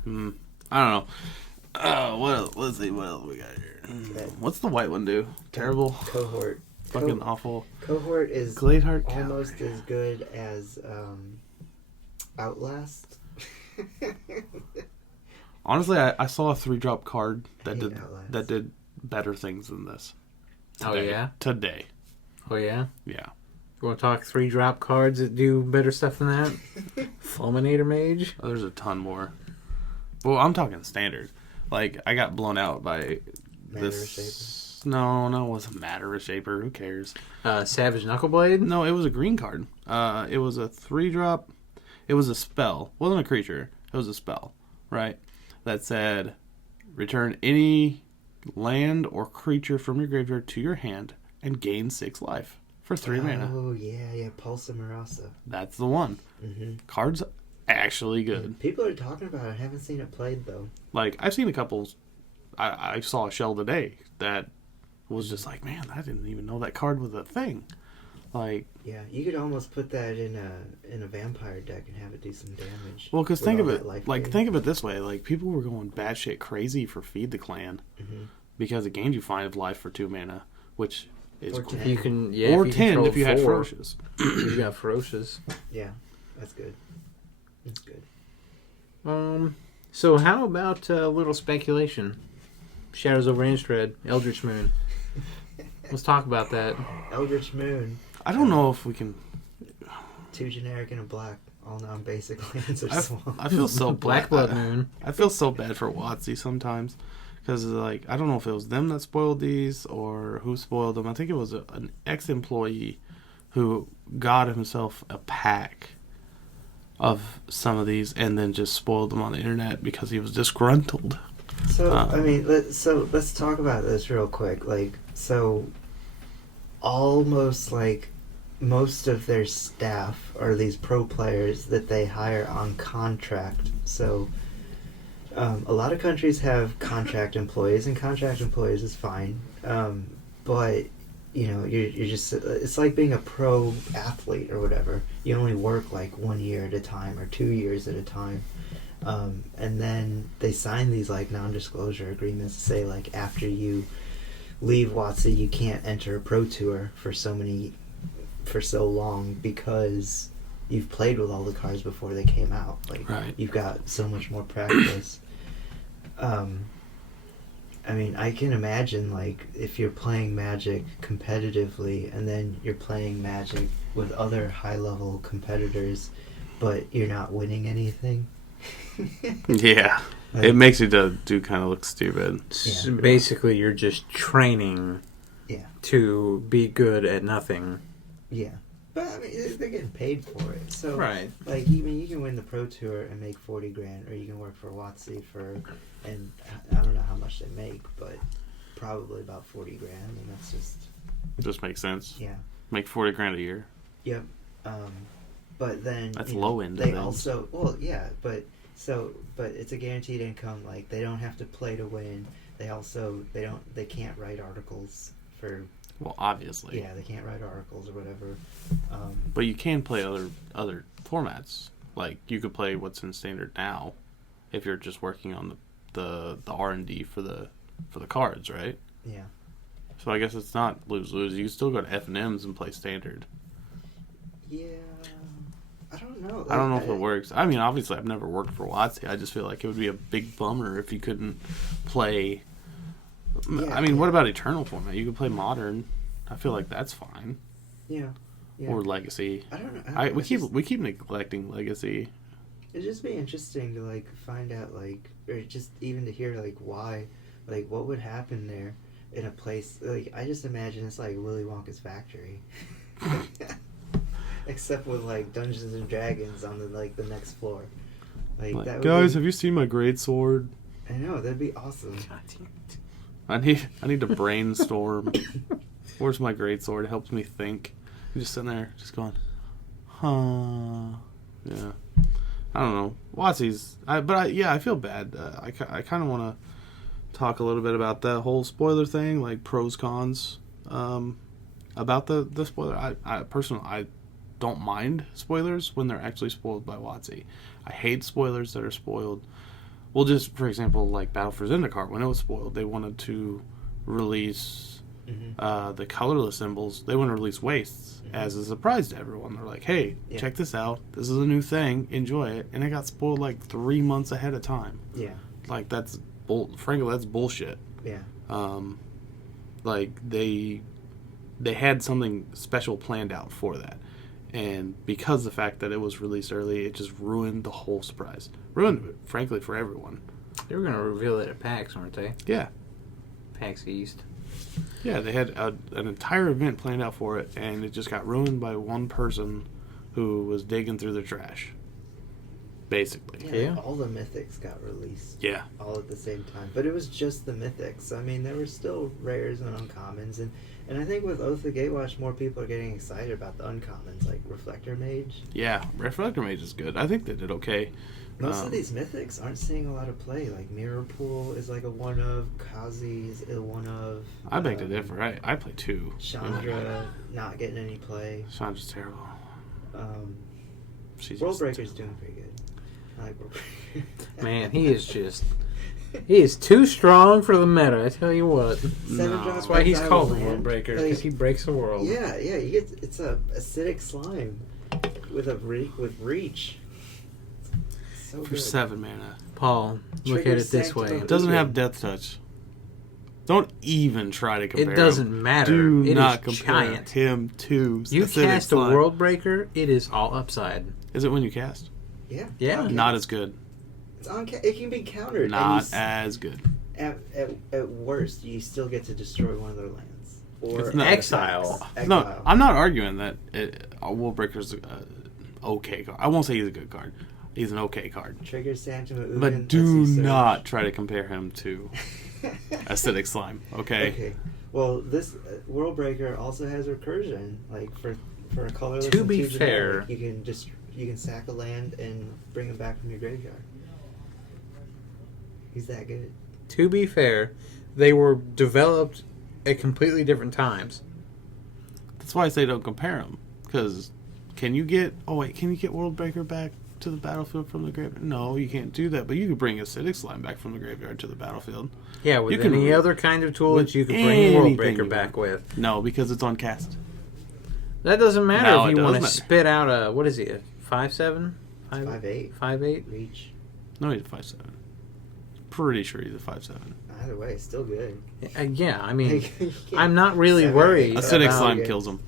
I don't know. What else? Let's see what else we got here. Okay. What's the white one do? Terrible. Cohort. Fucking awful. Cohort is Gladeheart almost as good as Outlast. Honestly, I saw a 3-drop card I that hate did Outlast. better things than this. Oh, yeah? Today. Oh, yeah? Yeah. You want to talk 3-drop cards that do better stuff than that? Fulminator Mage? Oh, there's a ton more. Well, I'm talking standard. Like, I got blown out by Matter this. No, it wasn't Matter Shaper. Who cares? Savage Knuckleblade? No, it was a green card. It was a 3-drop. It was a spell. It wasn't a creature. It was a spell, right? That said, return any land or creature from your graveyard to your hand and gain 6 life for 3 mana. Oh, yeah, Pulsa Marasa. That's the one. Mm-hmm. Card's actually good. People are talking about it. I haven't seen it played, though. Like, I've seen a couple. I saw a shell today that was just like, man, I didn't even know that card was a thing. Like, yeah, you could almost put that in a vampire deck and have it do some damage. well, because with think all of that it, life like, gain. think of it this way: like, people were going batshit crazy for Feed the Clan because it gained you 5 life for 2 mana, which is Or cool. 10. You can, yeah. Or if you 10 control if you had 4, Ferocious. You got Ferocious. Yeah, that's good. That's good. So how about a little speculation? Shadows over Innistrad, Eldritch Moon. Let's talk about that. Eldritch Moon, I don't know if we can. 2 generic and a black. All non-basic lands are I swamp. feel so Black bad. Blood Moon. I feel so bad for WotC sometimes because, like, I don't know if it was them that spoiled these or who spoiled them. I think it was an ex-employee who got himself a pack of some of these and then just spoiled them on the internet because he was disgruntled. So I mean, let's talk about this real quick. Like, so almost like most of their staff are these pro players that they hire on contract. So a lot of countries have contract employees, and contract employees is fine. But you know, you're just, it's like being a pro athlete or whatever. You only work like 1 year at a time or 2 years at a time. And then they sign these like non-disclosure agreements to say like after you leave WotC you can't enter a pro tour for so long because you've played with all the cards before they came out. Like, Right. You've got so much more practice. I mean, I can imagine, like, if you're playing Magic competitively and then you're playing Magic with other high-level competitors, but you're not winning anything. Yeah. Like, It makes you do kind of look stupid. So basically, you're just training Yeah. to be good at nothing. Yeah. But, I mean, they're getting paid for it. So, Right. like, you can win the Pro Tour and make 40 grand, or you can work for WotC and I don't know how much they make, but probably about 40 grand, and that's just, It just makes sense. yeah. Make 40 grand a year. Yep. But then That's you know, low end. They then. also, well, yeah, but it's a guaranteed income. Like, they don't have to play to win. They can't write articles for, Well, obviously. yeah, they can't write articles or whatever. But you can play other formats. Like, you could play what's in standard now if you're just working on the R&D for the cards, right? Yeah. So I guess it's not lose-lose. You can still go to F&Ms and play standard. Yeah. I don't know. I don't know if it works. I mean, obviously, I've never worked for WotC. I just feel like it would be a big bummer if you couldn't play. Yeah, I mean, yeah. what about Eternal format? You could play Modern. I feel like that's fine. Yeah. Yeah. Or Legacy. I don't know. We keep neglecting Legacy. It'd just be interesting to like find out, like, or just even to hear like why, like what would happen there in a place like, I just imagine it's like Willy Wonka's factory, except with like Dungeons and Dragons on the next floor. Like, Like, that would guys, be, have you seen my great sword? I know, that'd be awesome. God damn it. I need to brainstorm. Where's my great sword? It helps me think. I'm just sitting there, just going, huh? Yeah. I don't know. WotC's. I feel bad. I kind of want to talk a little bit about that whole spoiler thing, like pros cons. About the spoiler. I personally, I don't mind spoilers when they're actually spoiled by WotC. I hate spoilers that are spoiled. Well, just for example, like Battle for Zendikar, when it was spoiled, they wanted to release Mhm. The colorless symbols, they want to release wastes as a surprise to everyone. They're like, hey, Yeah. check this out. This is a new thing. Enjoy it. And it got spoiled like 3 months ahead of time. Yeah. Like, that's frankly, that's bullshit. Yeah. Like, they had something special planned out for that. And because the fact that it was released early, it just ruined the whole surprise. Ruined it, frankly, for everyone. They were going to reveal it at PAX, weren't they? Yeah. PAX East. Yeah, they had an entire event planned out for it, and it just got ruined by one person who was digging through the trash. Basically. Yeah. All the mythics got released. Yeah. All at the same time. But it was just the mythics. I mean, there were still rares and uncommons. And I think with Oath of Gatewatch, more people are getting excited about the uncommons, like Reflector Mage. Yeah, Reflector Mage is good. I think they did okay. Most of these mythics aren't seeing a lot of play. Like Mirror Pool is like a one of, Kazi is a one of. I beg to differ. I play 2. Chandra not getting any play. Chandra's terrible. She's World just Breaker's terrible. doing pretty good. I like World Breaker. Man, he is too strong for the meta, I tell you what. Seven No. drops That's why he's exile called the land. World Breaker, Like, because he breaks the world. Yeah, it's a acidic slime with reach. So For good. 7 mana. Paul, look Trigger at it this Sanctum way. of It doesn't Ooh. have Death Touch. Don't even try to compare It doesn't him. matter. Do It not is compare giant. him to You Acidic cast a Slime. World Breaker, it is all upside. Is it when you cast? Yeah. Yeah. Okay. Not as good. It's on. It can be countered. and Not you as good. at worst, you still get to destroy one of their lands or It's not- Exile. No, I'm not arguing that World Breaker's okay card. I won't say he's a good card. He's an okay card. Trigger Sanctum of Ugin, But lets do you search. not try to compare him to Acidic Slime, okay? Okay. Well, this World Breaker also has recursion. Like for a colorless. To and be two fair- generic, you can sack a land and bring it back from your graveyard. He's that good. To be fair, they were developed at completely different times. That's why I say don't compare them. Because can you get World Breaker back to the battlefield from the graveyard? No, you can't do that. But you could bring Acidic Slime back from the graveyard to the battlefield. Yeah, with You can any re- other kind of tool with that you could bring World anything Breaker you back want. with. No, because it's on cast. That doesn't matter No, if it you want does to matter. spit out a, what is he, a 5/7? 5/8 5/8? reach. No, he's a 5/7. Pretty sure he's a 5/7. Either way, still good. Yeah, I mean, You can't- I'm not really 7 or worried. 8 Acidic about- Slime kills him.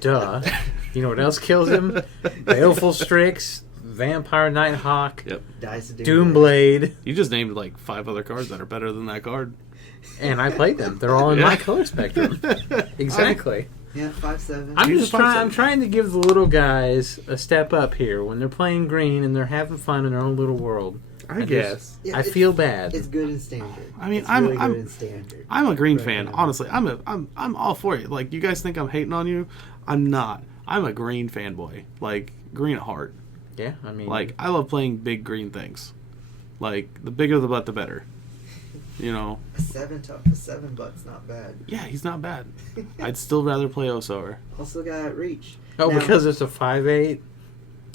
Duh. You know what else kills him? Baleful Strix, Vampire Nighthawk, Yep. Dice of Doomblade, You just named like 5 other cards that are better than that card. and I played them. They're all in my Yeah. color spectrum. Exactly. Yeah, 5/7. I'm He's just a trying. 5/7. I'm trying to give the little guys a step up here when they're playing green and they're having fun in their own little world. I just- guess. Yeah, I it's- feel bad. It's good in standard. I mean, it's I'm- really I'm- good in standard. I'm a green Right fan. now. Honestly, I'm all for it. Like, you guys think I'm hating on you? I'm not. I'm a green fanboy. Like, green at heart. Yeah, I mean, Like, I love playing big green things. Like, the bigger the butt, the better. You know? A 7 butt's not bad. Yeah, he's not bad. I'd still rather play Osower. Also got reach. oh, Now- because it's a 5/8,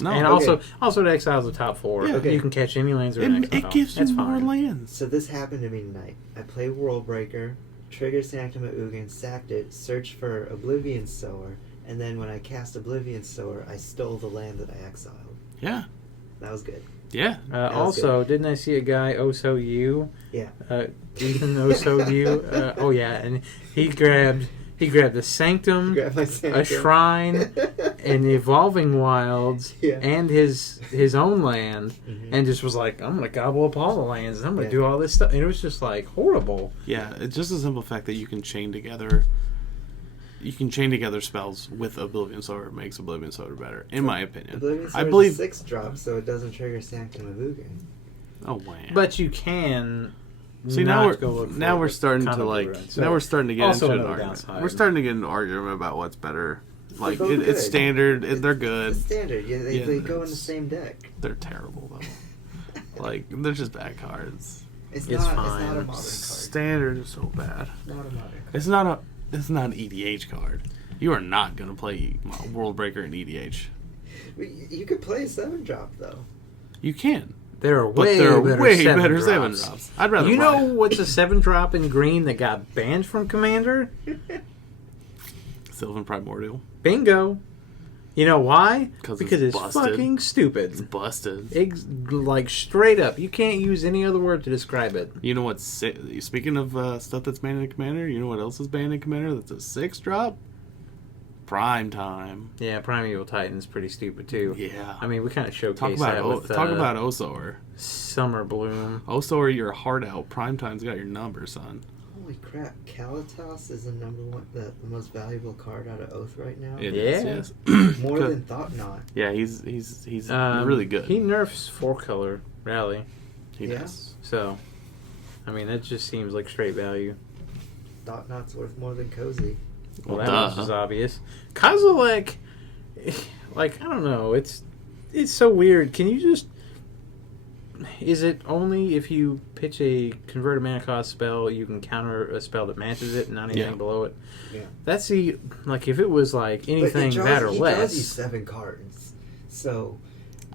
No, and okay. also it exiles the top 4. Yeah. Okay. You can catch any lands or an it exile. gives you That's more fine. lands. So this happened to me tonight. I played World Breaker, triggered Sanctum of Ugin, sacked it, searched for Oblivion Sower, and then when I cast Oblivion Sower, I stole the land that I exiled. Yeah. That was good. Yeah. was Also, didn't I see a guy Oso you? Yeah. Ethan Oso you? Oh yeah, and he grabbed a sanctum, Grab my Sanctum. a shrine, an evolving wilds, Yeah. and his own land, Mhm. and just was like, I'm gonna gobble up all the lands, and I'm gonna Yeah. do all this stuff, and it was just like horrible. Yeah, it's just a simple fact that you can chain together. You can chain together spells with Oblivion Sower. Makes Oblivion Sower better, in my opinion. Oblivion I Sower believe. is a 6-drop, so it doesn't trigger Sanctum of Ugin. Oh wow. But you can. See, not go look for now it we're with starting to Common like Ruin. So now we're starting to get also into an another argument. downside. We're starting to get into an argument about what's better. Like both it's good. standard. They're good. It's standard. Yeah, they, Yeah, they go in the it's- same deck. They're terrible though. Like they're just bad cards. It's It's not. fine. It's not a modern card. Standard is so bad. Not a modern card. It's not a. It's not an EDH card. You are not gonna play World Breaker in EDH. You could play a 7-drop though. You can. There are but way there are better way 7 better drops. 7-drops. I'd rather You buy know what's a 7-drop in green that got banned from Commander? Sylvan Primordial. Bingo. You know why? 'Cause Because it's it's busted. fucking It's stupid. busted. Like, straight up. You can't use any other word to describe it. You know what's speaking of stuff that's banned in Commander? You know what else is banned in Commander? That's a 6-drop. Prime Time. Yeah, Primeval Titan's pretty stupid, too. Yeah. I mean, we kind of showcased Talk about that with talk about Osor. Summer Bloom. Osor, your heart out. Prime Time's got your number, son. Holy crap! Kalatos is the number one, the most valuable card out of Oath right now. It Yeah. is, yes. More Good. than Thought-Knot. Yeah, he's really good. He nerfs 4-color Rally. He Yeah. does. So, I mean, that just seems like straight value. Thought-Knot's worth more than Cozy. Well, Well, that duh. much is obvious. Kozilek, like, I don't know. It's so weird. Can you just... Is it only if you pitch a converted mana cost spell, you can counter a spell that matches it and not anything Yeah. below it? Yeah. That's the... Like, if it was, like, anything that or he draws you less, 7 cards. So,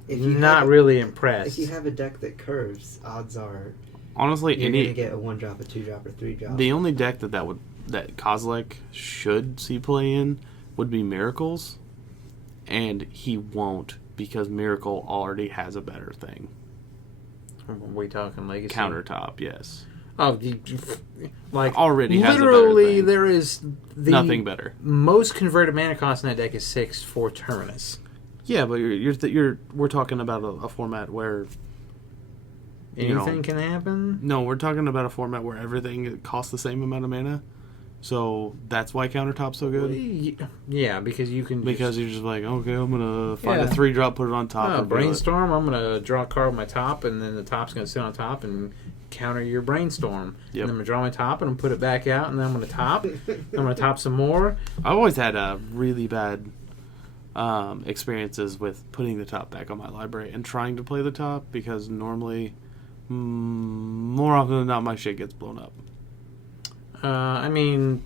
if you not have, really if impressed. you have a deck that curves, odds are Honestly, you're going to any get a 1-drop, a 2-drop, or 3-drop. the only deck that Kozilek should see play in would be Miracles, and he won't because Miracle already has a better thing. Are we talking Legacy? Countertop, yes. Oh, like, Already has a better literally, thing. there is the Nothing better. most converted mana cost in that deck is 6 for Terminus. Yeah, but we're talking about a format where Anything can happen. no, we're talking about a format where everything costs the same amount of mana. So that's why Countertop's so good. Yeah, because you can Because you're just like, okay, I'm gonna find Yeah. a 3-drop, put it on top. and brainstorm. I'm gonna draw a card with my top, and then the top's gonna sit on top and counter your brainstorm. Yep. And then I'm gonna draw my top and I'm gonna put it back out, and then I'm gonna top. I'm gonna top some more. I've always had really bad experiences with putting the top back on my library and trying to play the top because normally, more often than not, my shit gets blown up. I mean,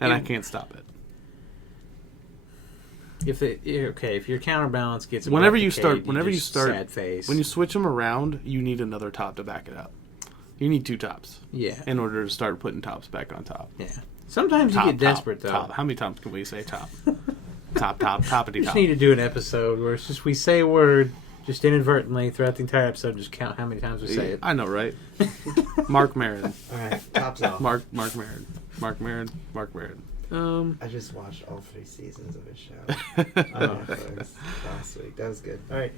And I can't stop it. if your counterbalance gets Whenever you decayed, start- whenever you just start- sad face. When you switch them around, you need another top to back it up. You need 2 tops yeah, in order to start putting tops back on top. yeah. Sometimes you get desperate though. Top. How many times can we say top? Toppity We just top. need to do an episode where it's just we say a word just inadvertently throughout the entire episode. Just count how many times we say it. I know, right? Mark Maron. Alright, tops off. Mark Maron. Mark Maron. I just watched all 3 seasons of his show on Netflix last week. That was good. Alright,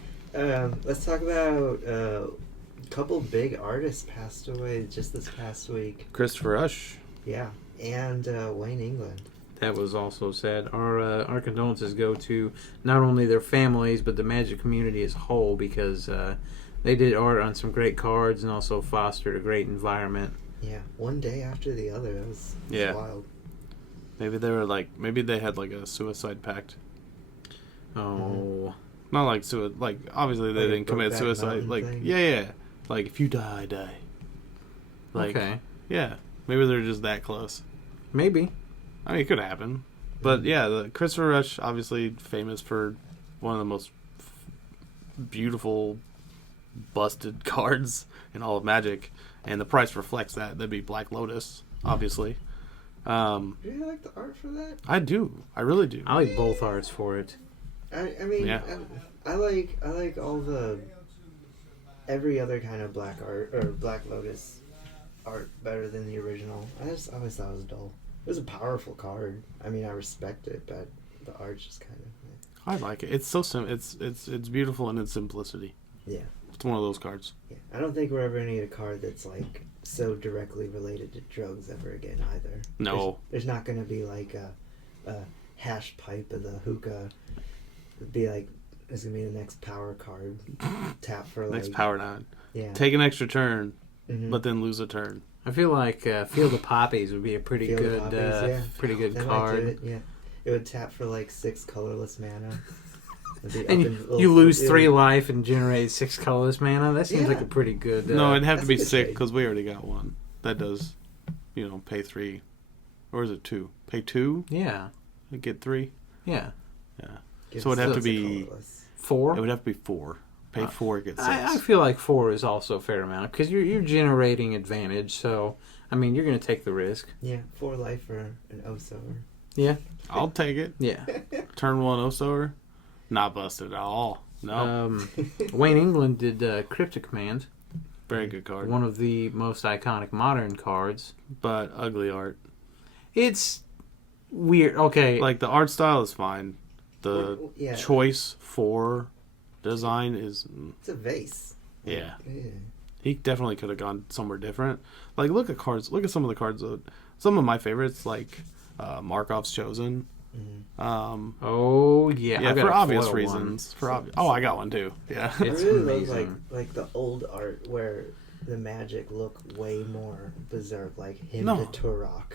let's talk about a couple big artists passed away just this past week. Christopher Rush. Yeah, and Wayne England. That was also sad. Our condolences go to not only their families but the Magic community as a whole because they did art on some great cards and also fostered a great environment. Yeah, one day after the other. That was Yeah. wild. Maybe they had like a suicide pact. Oh, Not like suicide. Like obviously they Like a didn't commit Brokeback suicide. Mountain Like thing? yeah. Like if you die, I die. Like okay, yeah. Maybe they're just that close. maybe. I mean, it could happen. But yeah, the Christopher Rush, obviously famous for one of the most beautiful busted cards in all of Magic, and the price reflects that. That'd be Black Lotus, obviously. Do you like the art for that? I do. I really do. I like both arts for it. I mean, Yeah. I like all the every other kind of black art or Black Lotus art better than the original. I just always thought it was dull. It was a powerful card. I mean, I respect it, but the art's just kind of I like it. It's so it's beautiful in its simplicity. yeah. It's one of those cards. Yeah, I don't think we're ever gonna need a card that's like so directly related to drugs ever again either. No. There's not gonna be like a hash pipe of the hookah. It'd be like it's gonna be the next power card. Tap for like Next power 9. Yeah. Take an extra turn, Mhm. but then lose a turn. I feel like Field of Poppies would be a pretty Field of good, Poppies, yeah. pretty good That might do card. it, yeah. It would tap for like 6 colorless mana. It'd be And up in little- you lose yeah. 3 life and generate 6 colorless mana. That seems Yeah. like a pretty good. No, it'd have to that's be a good 6 trade. because we already got one. That does, pay 3. Or is it 2? Pay 2 yeah, and get 3? yeah. Yeah. Gives So it'd have to us a be- colorless. 4. It would have to be 4. Pay 4, get 6. I feel like 4 is also a fair amount because you're generating advantage. So I mean, you're going to take the risk. Yeah, 4 life for an O-Sower. Yeah, I'll take it. yeah. Turn 1 O-Sower. Not busted at all. No. Wayne England did Cryptic Command. Very good card. One of the most iconic modern cards. But ugly art. It's weird. Okay. Like, the art style is fine. The Yeah. choice for design is... It's a vase. Yeah. Yeah. He definitely could have gone somewhere different. Like, look at cards. Look at some of the cards. Some of my favorites, like Markov's Chosen. Mm-hmm. Oh, yeah. Yeah, I've got for a obvious foil reasons. one. Oh, I got one too. Yeah. I It's really amazing. love like the old art where the magic look way more berserk, like Hymn No. to Turok.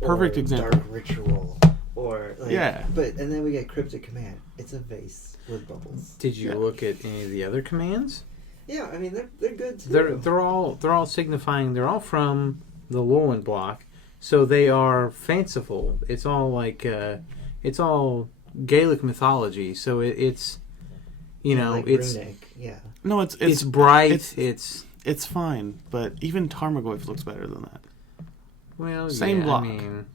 Perfect or example. Dark Ritual. Or like, Yeah. But and then we get Cryptic Command. It's a vase with bubbles. Did you Yeah. look at any of the other commands? Yeah, I mean they're good too. They're all signifying. They're all from the Lorwyn block, so they are fanciful. It's all like it's all Gaelic mythology. So it's you know like it's runic. Yeah. No, it's bright. it's fine, but even Tarmogoyf looks better than that. Well, Same yeah, block. I mean,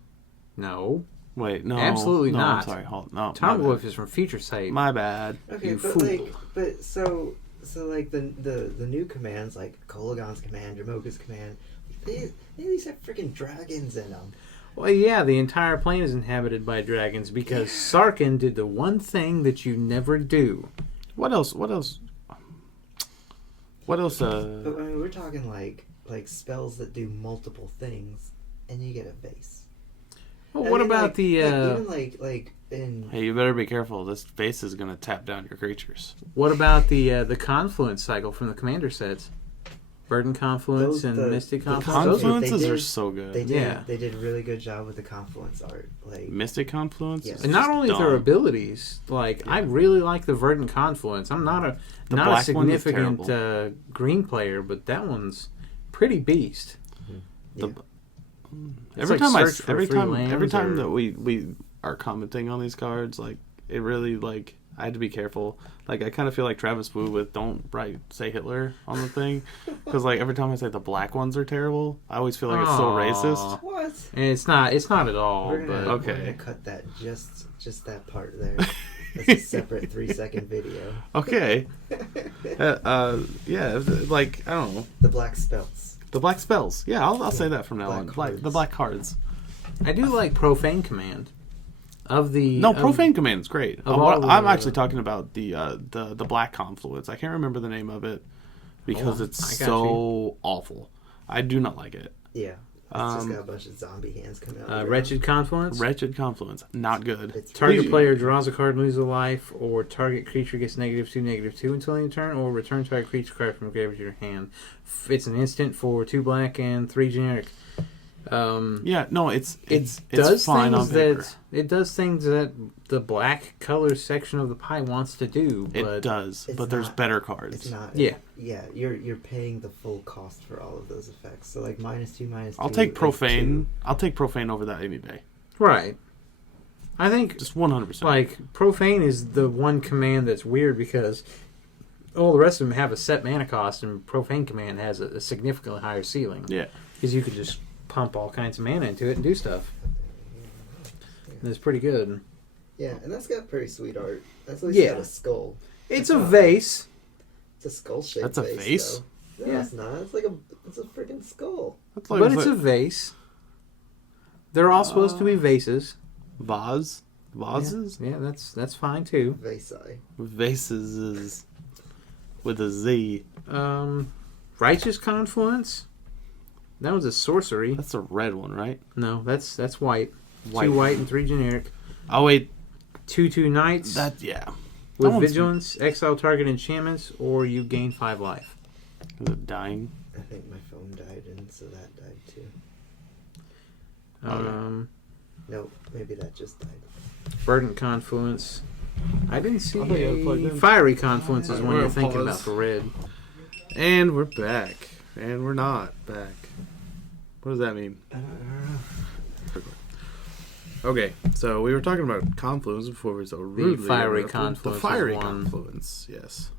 no. Wait, no, Absolutely no, not. I'm sorry, hold no. Tarmogoyf is from Future Sight. My bad. Okay, You but fool. like, so like the new commands like Kolagon's command, Dramoka's command, they at least have freaking dragons in them. Well, yeah, the entire plane is inhabited by dragons because Sarkin did the one thing that you never do. What else? What else? What else? But I mean, we're talking like spells that do multiple things, and you get a vase. Well, I what mean, about like, the? even like in Hey, you better be careful. This vase is gonna tap down your creatures. What about the confluence cycle from the commander sets? Verdant Confluence and Mystic The Confluence. confluences did- are so good. they did Yeah. they did a really good job with the confluence art. Like Mystic Confluence. Yeah. is And not just only dumb. their abilities, like I really like the Verdant Confluence. I'm not The a black one is significant green player, but that one's pretty beast. The- yeah. It's like search for every three time lands or- that we are commenting on these cards, like it really like I had to be careful. Like I kind of feel like Travis Wu with don't say Hitler on the thing because like every time I say the black ones are terrible, I always feel like it's so Aw. racist. What? And it's not at all. We're But gonna, okay. we're gonna cut that just that part there. That's a separate 3-second video. Okay. Yeah, like I don't know The black spells. the black spells. Yeah, I'll say that from now Black on. Like cards. the black cards. I do like Profane Command. Of the No, Profane Command is great. of all I'm the- actually talking about the Black Confluence. I can't remember the name of it because Oh, it's I got so awful. I do not like it. Yeah. It's just got a bunch of zombie hands coming out. Wretched Confluence. Wretched Confluence, not good. It's Target Please- player draws a card and loses a life, or target creature gets -2/-2 until end of turn, or return target creature card from the graveyard to your hand. It's an instant for 2 black and 3 generic. Yeah, no, it's does fine on things paper. it does things that the black color section of the pie wants to do, It but does, it's but there's not- better It's cards. not. Yeah. Yeah, you're paying the full cost for all of those effects. So like -2/-2. I'll take is Profane. 2. I'll take Profane over that any day. right. I think Just 100%. like Profane is the one command that's weird because all the rest of them have a set mana cost, and Profane Command has a significantly higher ceiling. Yeah. Because you could just pump all kinds of mana into it and do stuff. And it's pretty good. Yeah, and that's got pretty sweet art. That's at least Yeah. got a skull. It's a vase. It's a skull shaped. That's a vase? Though. No, Yeah. it's not. It's a freaking skull. That's like But it's a vase. They're all supposed to be vases. vase. Vases? Yeah, that's fine too. Vasi. Vases is with a Z. Righteous Confluence. That was a sorcery. That's a red one, right? No, that's white. White. 2 white and 3 generic. Oh wait, 2/2 knights that yeah. with that one's- vigilance, exile target enchantments, or you gain 5 life. Is it dying? I think my phone died, and so that died too. Um, No, maybe that just died. Verdant Confluence. I didn't see I thought you had it plugged in. Fiery Confluence is one We're you're on thinking pause. about for red. And we're back. And we're not back. What does that mean? Okay, so we were talking about Confluence before we so rudely Fiery interrupted. Confluence The Fiery was one. Confluence, yes.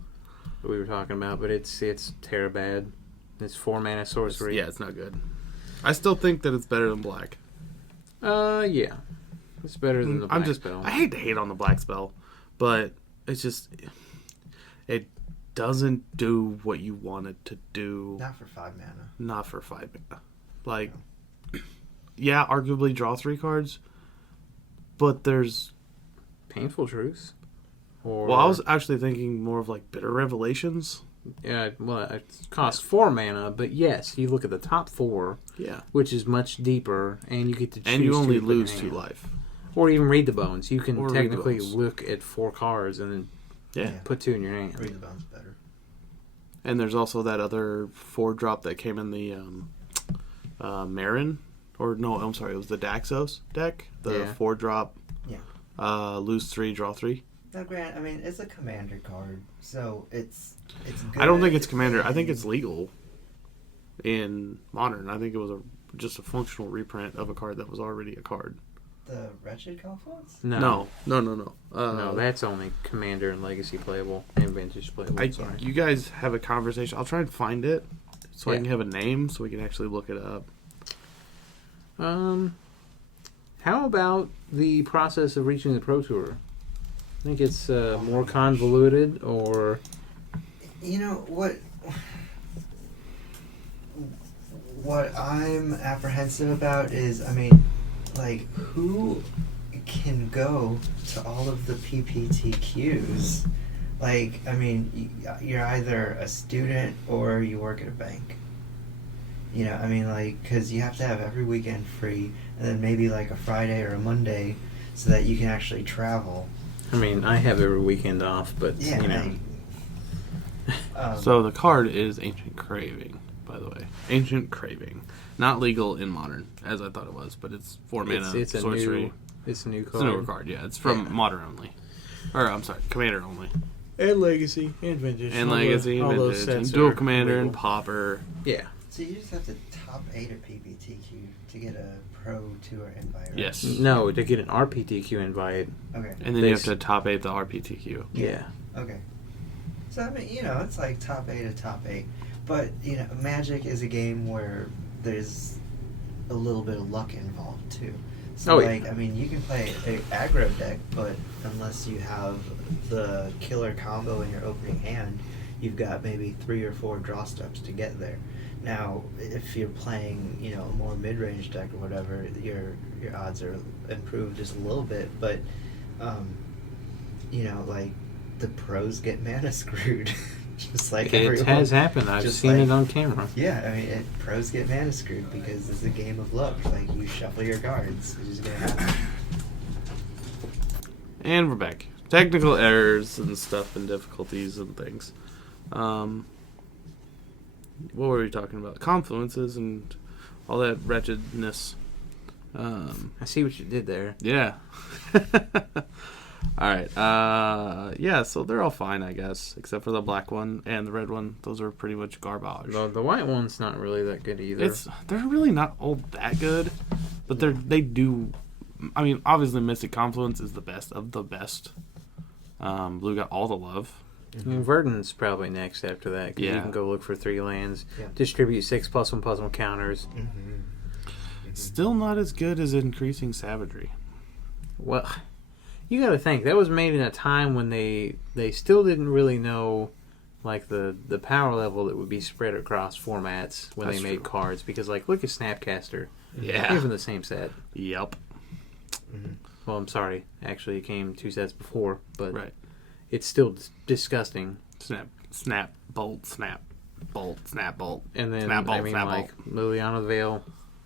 that we were talking about, but it's terror bad. It's 4 mana sorcery. Yeah, it's not good. I still think that it's better than black. Yeah. It's better than the black spell. I hate to hate on the black spell, but it's just it doesn't do what you want it to do. Not for 5 mana. Not for 5 mana. Like, yeah, arguably draw 3 cards, but there's Painful Truths. Or, well, I was actually thinking more of like Bitter Revelations. Yeah, well, it costs 4 mana, but yes, you look at the top 4, Yeah, which is much deeper, and you get to choose and you only to put in lose your 2 hand. life. Or even read the bones. You can Or read the technically bones. look at 4 cards and then Yeah. put 2 in your hand. Read the bones better. And there's also that other 4-drop that came in the Marin, or no, I'm sorry, it was the Daxos deck. The 4-drop, lose 3, draw 3. Now, Grant, I mean, it's a commander card, so it's good. I don't think it's commander. I think it's legal in Modern. I think it was just a functional reprint of a card that was already a card. The Wretched Confluence? No. No, that's only Commander and Legacy playable and Vintage playable. Sorry. You guys have a conversation. I'll try and find it so I can have a name so we can actually look it up. How about the process of reaching the Pro Tour? I think it's more convoluted, or You know, what I'm apprehensive about is, I mean, like, who can go to all of the PPTQs? Like, I mean, you're either a student or you work at a bank. You know, I mean, like, because you have to have every weekend free, and then maybe like a Friday or a Monday, so that you can actually travel. I mean, I have every weekend off, but Yeah, you know. So the card is Ancient Craving, by the way. Ancient Craving. Not legal in Modern, as I thought it was, but it's 4 mana It's a sorcery. It's a new card. It's a newer card, yeah. It's from Modern only. Or, I'm sorry, Commander only. And Legacy and Vintage. And Legacy and Vintage. And Dual Commander and Pauper. Yeah. So you just have to top 8 at PPTQ to get a Pro Tour invite, right? Yes. No, to get an RPTQ invite. Okay. And then you have to top 8 the RPTQ. Yeah. Okay. So, I mean, you know, it's like top 8 to top 8. But, you know, Magic is a game where there's a little bit of luck involved, too. So, like, I mean, you can play an aggro deck, but unless you have the killer combo in your opening hand, you've got maybe 3 or 4 draw steps to get there. Now, if you're playing, you know, a more mid-range deck or whatever, your odds are improved just a little bit. But, you know, like, the pros get mana screwed. Just like it everyone. has happened. I've seen it on camera. Yeah, I mean, pros get mana screwed because it's a game of luck. Like, you shuffle your cards. It's just gonna happen. And we're back. Technical errors and stuff and difficulties and things. What were we talking about? Confluences and all that wretchedness. I see what you did there. Yeah. Alright. Yeah, so they're all fine, I guess. Except for the black one and the red one. Those are pretty much garbage. The white one's not really that good either. They're really not all that good. But they do... I mean, obviously Mystic Confluence is the best of the best. Blue got all the love. I mean, Verdant's probably next after that. 'Cause you can go look for 3 lands, distribute 6+1/+1 counters. Still not as good as Increasing Savagery. Well, you got to think that was made in a time when they still didn't really know, like, the power level that would be spread across formats when they made cards. Because, like, look at Snapcaster. Yeah. Even the same set. Yep. Well, I'm sorry. Actually, it came 2 sets before, but Right. it's still disgusting. Snap, bolt, snap, bolt, snap, bolt. And then, snap, bolt, I mean, snap, like, bolt. Liliana the Veil,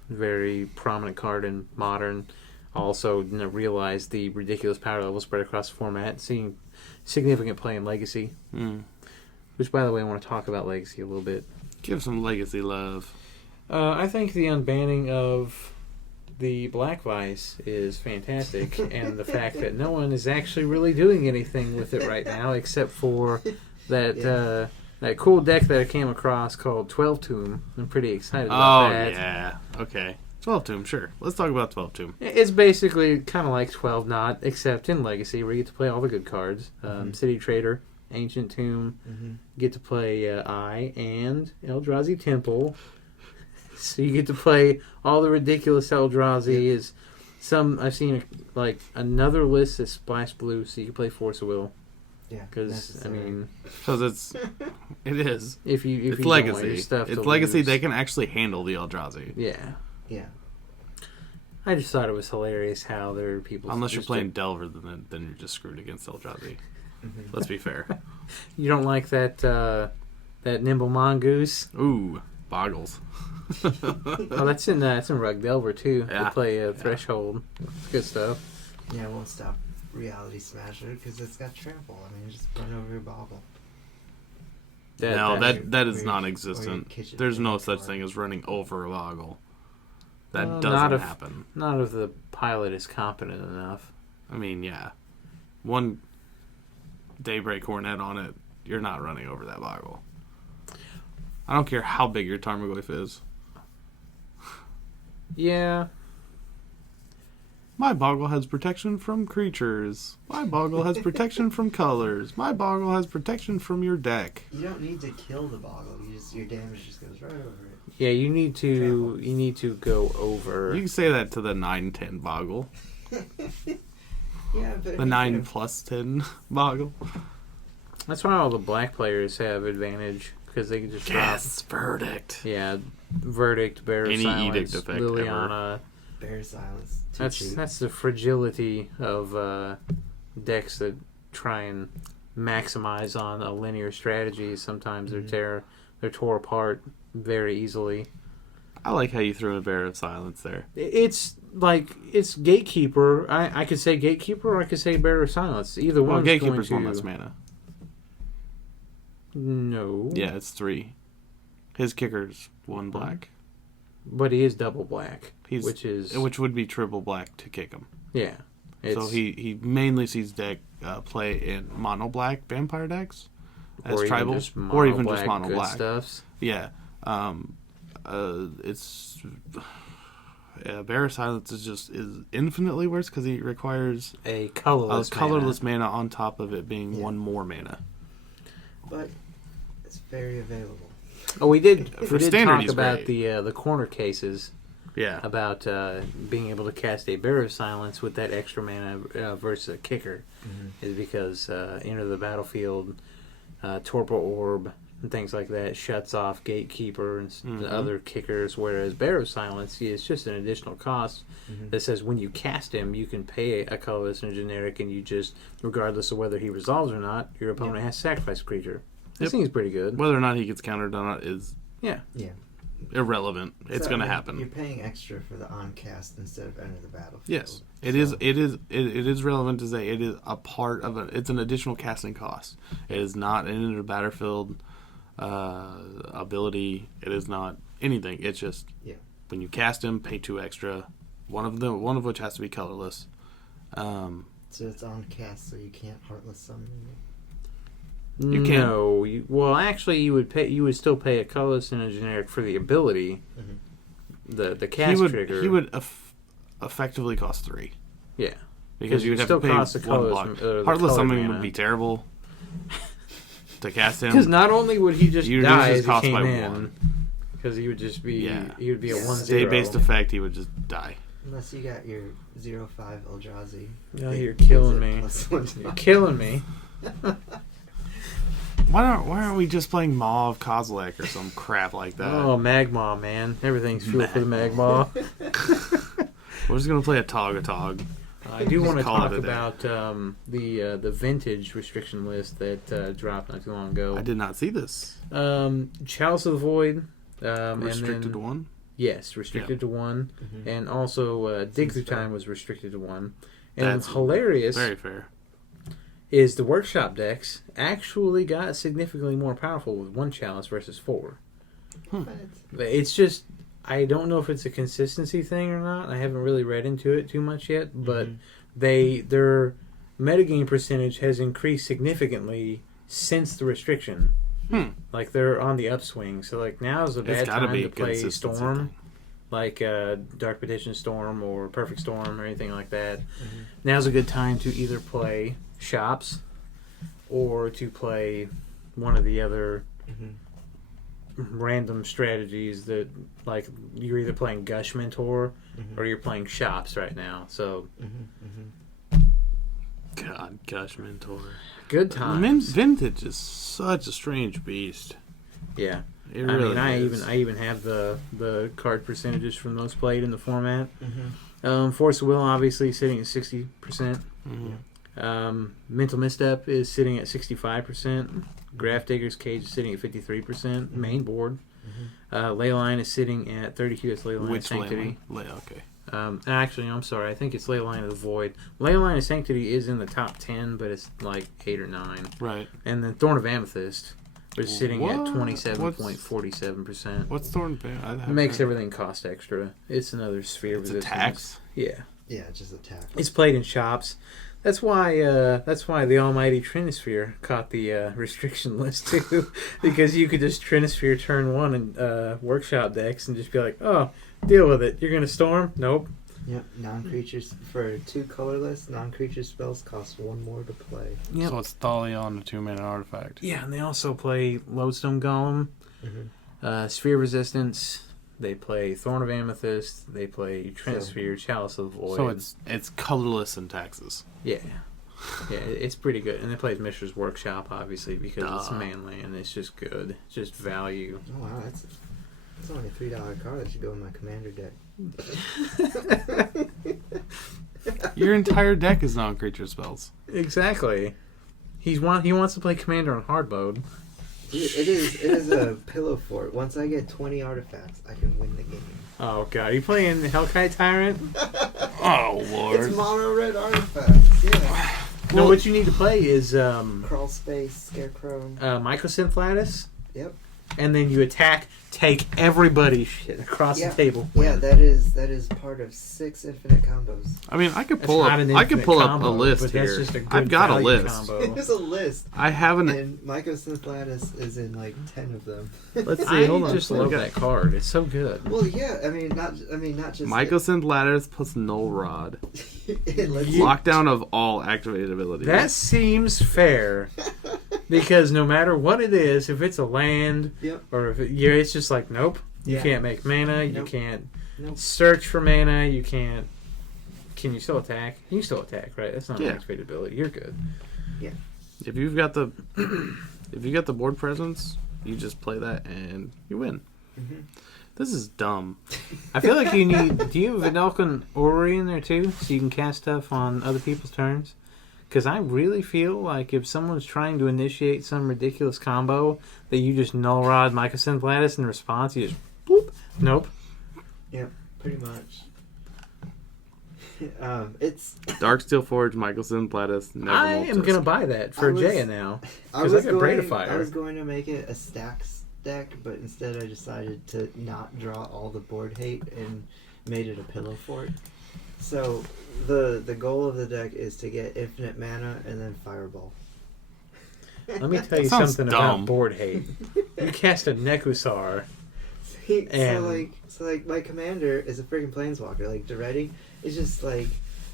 very prominent card in Modern. Also, realized the ridiculous power level spread across the format, seeing significant play in Legacy. Which, by the way, I want to talk about Legacy a little bit. Give some Legacy love. I think the unbanning of the Black Vice is fantastic, and the fact that no one is actually really doing anything with it right now, except for that that cool deck that I came across called 12 Tomb. I'm pretty excited about that. Oh, yeah. Okay. 12 Tomb, sure. Let's talk about 12 Tomb. It's basically kind of like 12 Knot, except in Legacy, where you get to play all the good cards. City Trader Ancient Tomb. Mm-hmm. Get to play Eye and Eldrazi Temple. So you get to play all the ridiculous Eldrazi. Is some I've seen like another list that's Splash Blue, so you can play Force of Will. Yeah, Because I mean, Because it is. if you It's don't want your legacy. stuff It's to legacy. lose. They can actually handle the Eldrazi. Yeah. Yeah. I just thought it was hilarious how there are people. Unless you're just- playing Delver, then you're just screwed against Eldrazi. Let's be fair. You don't like that that Nimble Mongoose? Ooh, Boggles. Oh, that's in Rug Delver too. Yeah. They play Threshold. It's good stuff. Yeah, it won't stop Reality Smasher because it's got trample. I mean, just run over your bobble. No, that- that or is your- non-existent. or your kitchen There's no table such for thing it. as running over a Boggle. That Not doesn't if- happen. Not if the pilot is competent enough. I mean, yeah. One Daybreak Hornet on it, you're not running over that Boggle. I don't care how big your Tarmogoyf is. Yeah. My Boggle has protection from creatures. My Boggle has protection from colors. My Boggle has protection from your deck. You don't need to kill the boggle. Your damage just goes right over it. Yeah, you need to Trample. you need to go over. You can say that to the 9-10 Boggle. Yeah, but The 9 plus 10 Boggle. That's why all the black players have advantage because they can just drop. Yes, Verdict. Yeah, Verdict, Bear of Any Silence, edict effect Liliana. Bear Silence. Too cheap. That's the fragility of decks that try and maximize on a linear strategy. Sometimes they're tore apart very easily. I like how you threw a Bear of Silence there. It's like it's Gatekeeper. I could say Gatekeeper, or I could say Bear of Silence. Either Well, one. Gatekeeper's going one to... less mana. No. Yeah, it's 3. His kicker's 1 black. But he is double black, He's which would be triple black to kick him. yeah. So he mainly sees deck play in mono black vampire decks as or tribal, even just or even just mono-black mono good black. stuffs. Yeah, it's Bear of Silence is infinitely worse because he requires A colorless, mana on top of it being 1 more mana. But it's very available. Oh, we did standard, talk he's about great. the corner cases. Yeah, About being able to cast a Bear of Silence with that extra mana versus a kicker is because Enter the Battlefield, Torpor Orb, and things like that shuts off Gatekeeper and the other kickers, whereas Bear of Silence is just an additional cost that says when you cast him, you can pay a colorless and a generic, and you just, regardless of whether he resolves or not, your opponent has to sacrifice a creature. This seems pretty good. whether or not he gets countered on it is Yeah. irrelevant. It's So, going to I mean, happen. You're paying extra for the on cast instead of Enter the Battlefield. Yes, it So- is relevant to say it is a part of it's an additional casting cost. It is not an Enter the Battlefield ability. It is not anything. It's just when you cast him, pay 2 extra. One of which has to be colorless. So it's on cast, so you can't Heartless Summon it. You can't. No, well, actually, you would still pay a colorless and a generic for the ability. The cast trigger. He would effectively cost 3. Yeah, Because you would have still to pay cost the 1 colors block. from- the Heartless color Summoning mana. would be terrible to cast him. because not only would he just You die reduce his as he cost came by in, 1. because he would just be Yeah. he would be a 1/0. Stay-based effect, he would just die. Unless you got your 0/5 Eldrazi. No, It you're gives killing it me. +1. You're killing me. Why aren't we just playing Maw of Kozilek or some crap like that? Oh, Magmaw, man! Everything's fuel for the Magmaw. We're just gonna play a Tog. I do want to call it talk a day. about the vintage restriction list that dropped not too long ago. I did not see this. Chalice of the Void. Restricted and then, to 1. Yes, restricted to 1. And also Dig Through fair. Time was restricted to 1. And That's hilarious Very fair. is the workshop decks actually got significantly more powerful with 1 Chalice versus 4. But It's just, I don't know if it's a consistency thing or not. I haven't really read into it too much yet, but their metagame percentage has increased significantly since the restriction. Like they're on the upswing, so like now's a bad It's gotta time be to a play consistency Storm, thing. like Dark Petition Storm or Perfect Storm or anything like that. Now's a good time to either play Shops or to play one of the other Mm-hmm. random strategies that, like, you're either playing Gush Mentor Mm-hmm. or you're playing Shops right now. So, Mm-hmm. Mm-hmm. God, Gush Mentor. good times. Vintage is such a strange beast. Yeah. It I really mean, is. I even have the card percentages from those played in the format. Mm-hmm. Force of Will, obviously, sitting at 60%. Mhm. Mental Misstep is sitting at 65%. Gravedigger's Cage is sitting at 53%. Main board. Mm-hmm. Leyline is sitting at 32. It's Leyline of Which Sanctity. Okay. Actually, I'm sorry. I think it's Leyline of the Void. Leyline of Sanctity is in the top 10, but it's like 8 or 9. Right. And then Thorn of Amethyst is sitting at What? 27.47%. What's Thorn? It makes everything cost extra. It's another sphere It's a resistance. tax. Yeah. Yeah, just attack. It's played in Shops. That's why the almighty Trinisphere caught the restriction list too, because you could just Trinisphere turn 1 and workshop decks and just be like, oh, deal with it. You're gonna storm? Nope. Yep, non-creatures for 2 colorless non-creature spells cost 1 more to play. Yep. So it's Thalia on a 2-mana artifact. Yeah, and they also play Lodestone Golem, Mm-hmm. Sphere Resistance. They play Thorn of Amethyst. They play Trinisphere, Chalice of the Void. So it's colorless and taxes. Yeah, it's pretty good. And they play Mishra's Workshop, obviously, because it's manly and it's just good. It's just value. Oh wow, that's only a $3 card that should go in my commander deck. Your entire deck is non-creature spells. Exactly. He wants to play Commander on hard mode. Dude, it is a pillow fort. Once I get 20 artifacts, I can win the game. Oh god, are you playing Hellkite Tyrant? Oh lord. It's mono red artifacts. Yeah. No, what you need to play is Crawl space, scarecrow. Mycosynth Lattice. Yep. And then you attack, take everybody's shit across the table. Yeah, that is part of 6 infinite combos. I mean, I could That's pull not up. an I could infinite pull up combo, a list but here. that's just a good I've got a value list. combo. There's a list. I haven't. And Mycosynth Lattice is in like 10 of them. Let's see. Hold on. I just love that card. It's so good. Well, yeah. I mean, not just Mycosynth Lattice plus Null Rod. it lets Lockdown of all activated abilities. That seems fair. Because no matter what it is, if it's a land, Yep. or if it's just like, nope, you Yeah. can't make mana, you Nope. can't Nope. search for mana, you can't. Can you still attack? You can still attack, right? That's not Yeah. an activated ability. You're good. If you've got the board presence, you just play that and you win. Mhm. This is dumb. I feel like you need. Do you have Vanelkin Orrery in there too, so you can cast stuff on other people's turns? Because I really feel like if someone's trying to initiate some ridiculous combo, that you just Null Rod Mycosynth Lattice in response, you just boop. Nope. Yep, pretty much. It's. Darksteel Forge, Mycosynth Lattice. I am gonna buy that for Jaya now. Because I got Braid of Fire. I was going to make it a stacks deck, but instead I decided to not draw all the board hate and made it a pillow fort. So the goal of the deck is to get infinite mana and then fireball. Let me tell you That sounds something dumb. about board hate. You cast a Nekusar. So my commander is a freaking planeswalker. Like Duretti is just like,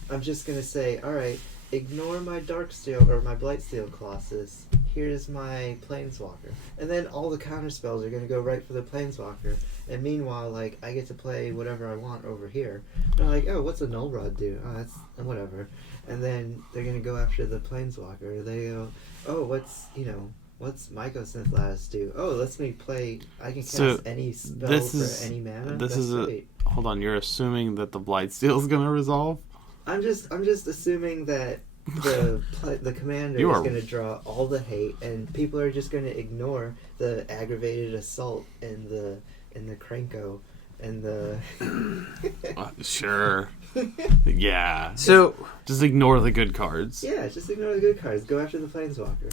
I'm just gonna say, all right, ignore my Darksteel or my Blightsteel Colossus. Here's my planeswalker, and then all the counter spells are gonna go right for the planeswalker. And meanwhile, like I get to play whatever I want over here. And I'm like, oh, what's a Null Rod do? Oh, that's whatever. And then they're gonna go after the planeswalker. They go, oh, what's Mycosynth Lattice do? Oh, lets me play. I can cast any spell for any mana. Great. Hold on. You're assuming that the Blightsteel is gonna resolve. I'm just assuming that the commander is going to draw all the hate, and people are just going to ignore the aggravated assault and the Krenko and the. Sure. Yeah. So just ignore the good cards. Yeah, just ignore the good cards. Go after the planeswalker.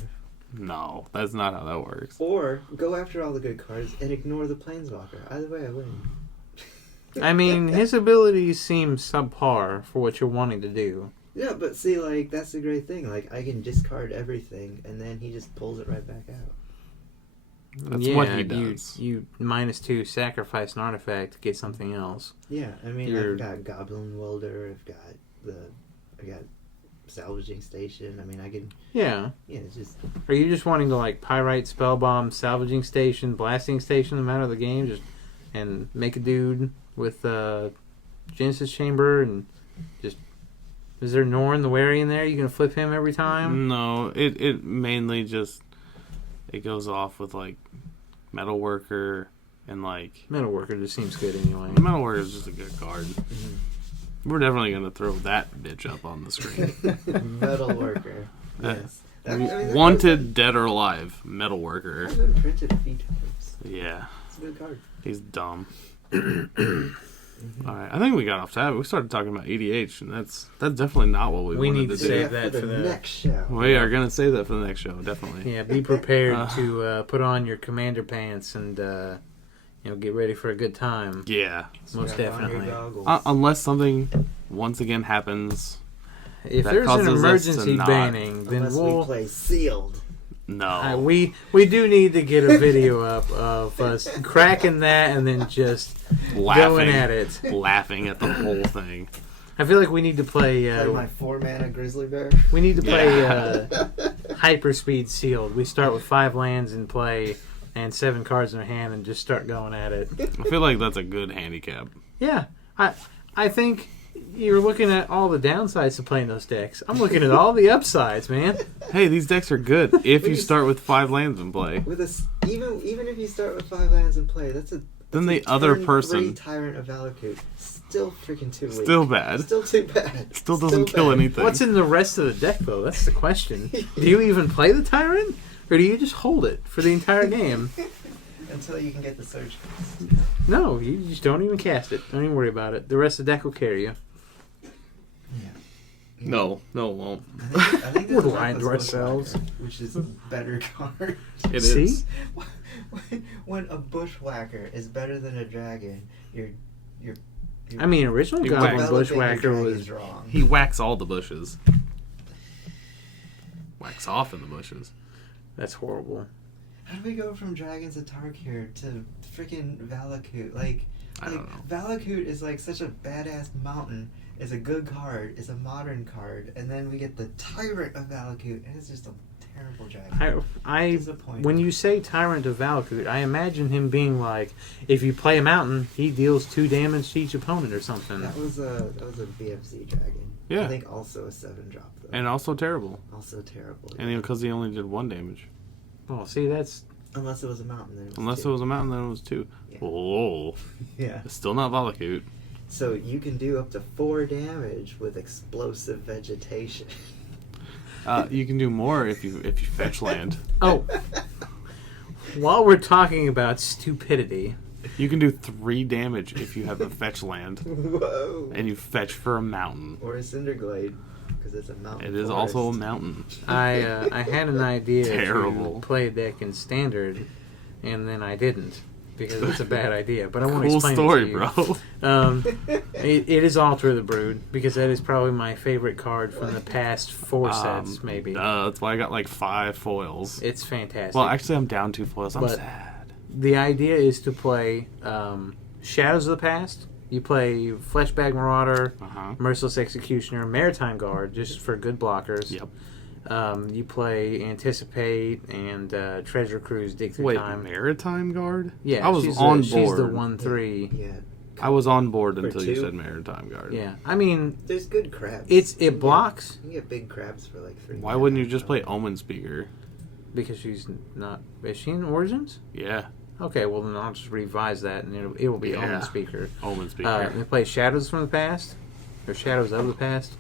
No, that's not how that works. Or go after all the good cards and ignore the planeswalker. Either way, I win. I mean, his abilities seem subpar for what you're wanting to do. Yeah, but see, like, that's the great thing. Like, I can discard everything, and then he just pulls it right back out. That's what he does. You -2 sacrifice an artifact to get something else. Yeah, I mean, I've got Goblin Welder, I've got salvaging station. I mean, I can. Yeah. Yeah, it's just. Are you just wanting to like pyrite, spellbomb, salvaging station, blasting station, no matter the game, just and make a dude with Genesis Chamber and just. Is there Norn the Wary in there? You gonna flip him every time? No, it mainly just it goes off with like Metalworker and like Metalworker just seems good anyway. Metalworker is just a good card. We're definitely gonna throw that bitch up on the screen. Metalworker. Yes. Wanted, dead or alive, Metalworker. That's been printed a few times. Yeah, It's a good card. he's dumb. All right, I think we got off topic. We started talking about EDH, and that's definitely not what we wanted need to do. save that for the next show. We are gonna save that for the next show, definitely. Yeah, be prepared to put on your commander pants and get ready for a good time. Yeah, Most Strap on your definitely. goggles. Unless something once again happens. If That there's an causes us to emergency not- banning, then Unless we play sealed. No, we do need to get a video up of us cracking that and then just going at it. laughing at the whole thing. I feel like we need to play. Play my 4-mana grizzly bear. We need to play Hyperspeed Sealed. We start with 5 lands and play, and 7 cards in our hand, and just start going at it. I feel like that's a good handicap. Yeah, I think you're looking at all the downsides to playing those decks. I'm looking at all the upsides, man. Hey, these decks are good if you start with 5 lands in play. With even if you start with 5 lands in play, that's Then a the other turn person- 3 Tyrant of Valakut. Still freaking too weak. Still bad. Still too bad. Still doesn't kill bad. anything. What's in the rest of the deck, though? That's the question. Do you even play the Tyrant? Or do you just hold it for the entire game? Until you can get the Surge. No, you just don't even cast it. Don't even worry about it. The rest of the deck will carry you. Yeah. No, it won't. I think We're there's a lying to Reckless ourselves. Bushwhacker, which is a better card. It See? is. When a Bushwhacker is better than a dragon, you're I mean, original You Goblin whack. Bushwhacker Developing the was... dragon is wrong. He whacks all the bushes. Whacks off in the bushes. That's horrible. How do we go from dragons to Tarkir to freaking Valakut? Like I don't know. Valakut is like such a badass mountain. Is a good card. Is a modern card, and then we get the Tyrant of Valakut, and it's just a terrible dragon. I Disappointing. when you say Tyrant of Valakut, I imagine him being like, if you play a mountain, he deals 2 damage to each opponent or something. That was a BFZ dragon. Yeah. I think also a 7-drop though. And also terrible. Also terrible. And because he only did 1 damage. Oh, see, that's... Unless it was a mountain, then it was Unless 2. it was a mountain, then it was 2. Yeah. Oh. Yeah. It's still not Valakut. So you can do up to 4 damage with explosive vegetation. You can do more if you fetch land. Oh. While we're talking about stupidity... You can do 3 damage if you have a fetch land. Whoa. And you fetch for a mountain. Or a Cinderglade, because it's a mountain. It is forest. also a mountain. I had an idea Terrible. to play a deck in Standard, and then I didn't. Because it's a bad idea, but I want to Cool explain story, it to you. bro. It is Alter the Brood, because that is probably my favorite card from the past 4 sets, maybe. That's why I got like 5 foils. It's fantastic. Well, actually, I'm down 2 foils. I'm But- sad. The idea is to play Shadows of the Past. You play Fleshbag Marauder, Uh-huh. Merciless Executioner, Maritime Guard, just for good blockers. Yep. You play Anticipate and Treasure Cruise, Dig Through Wait, Time. Maritime Guard? Yeah, I was she's on She's board. the 1/3. Yeah. I was on board For until you 2? said Maritime Guard. Yeah, I mean, There's good crabs. it blocks You can get big crabs for like 3. Why wouldn't you just play Omen Speaker? because she's not. Is she in Origins? Yeah, Okay, well then I'll just revise that and it will be Yeah. Omen Speaker. Omen Speaker. They play Shadows from the Past, or Shadows of the Past.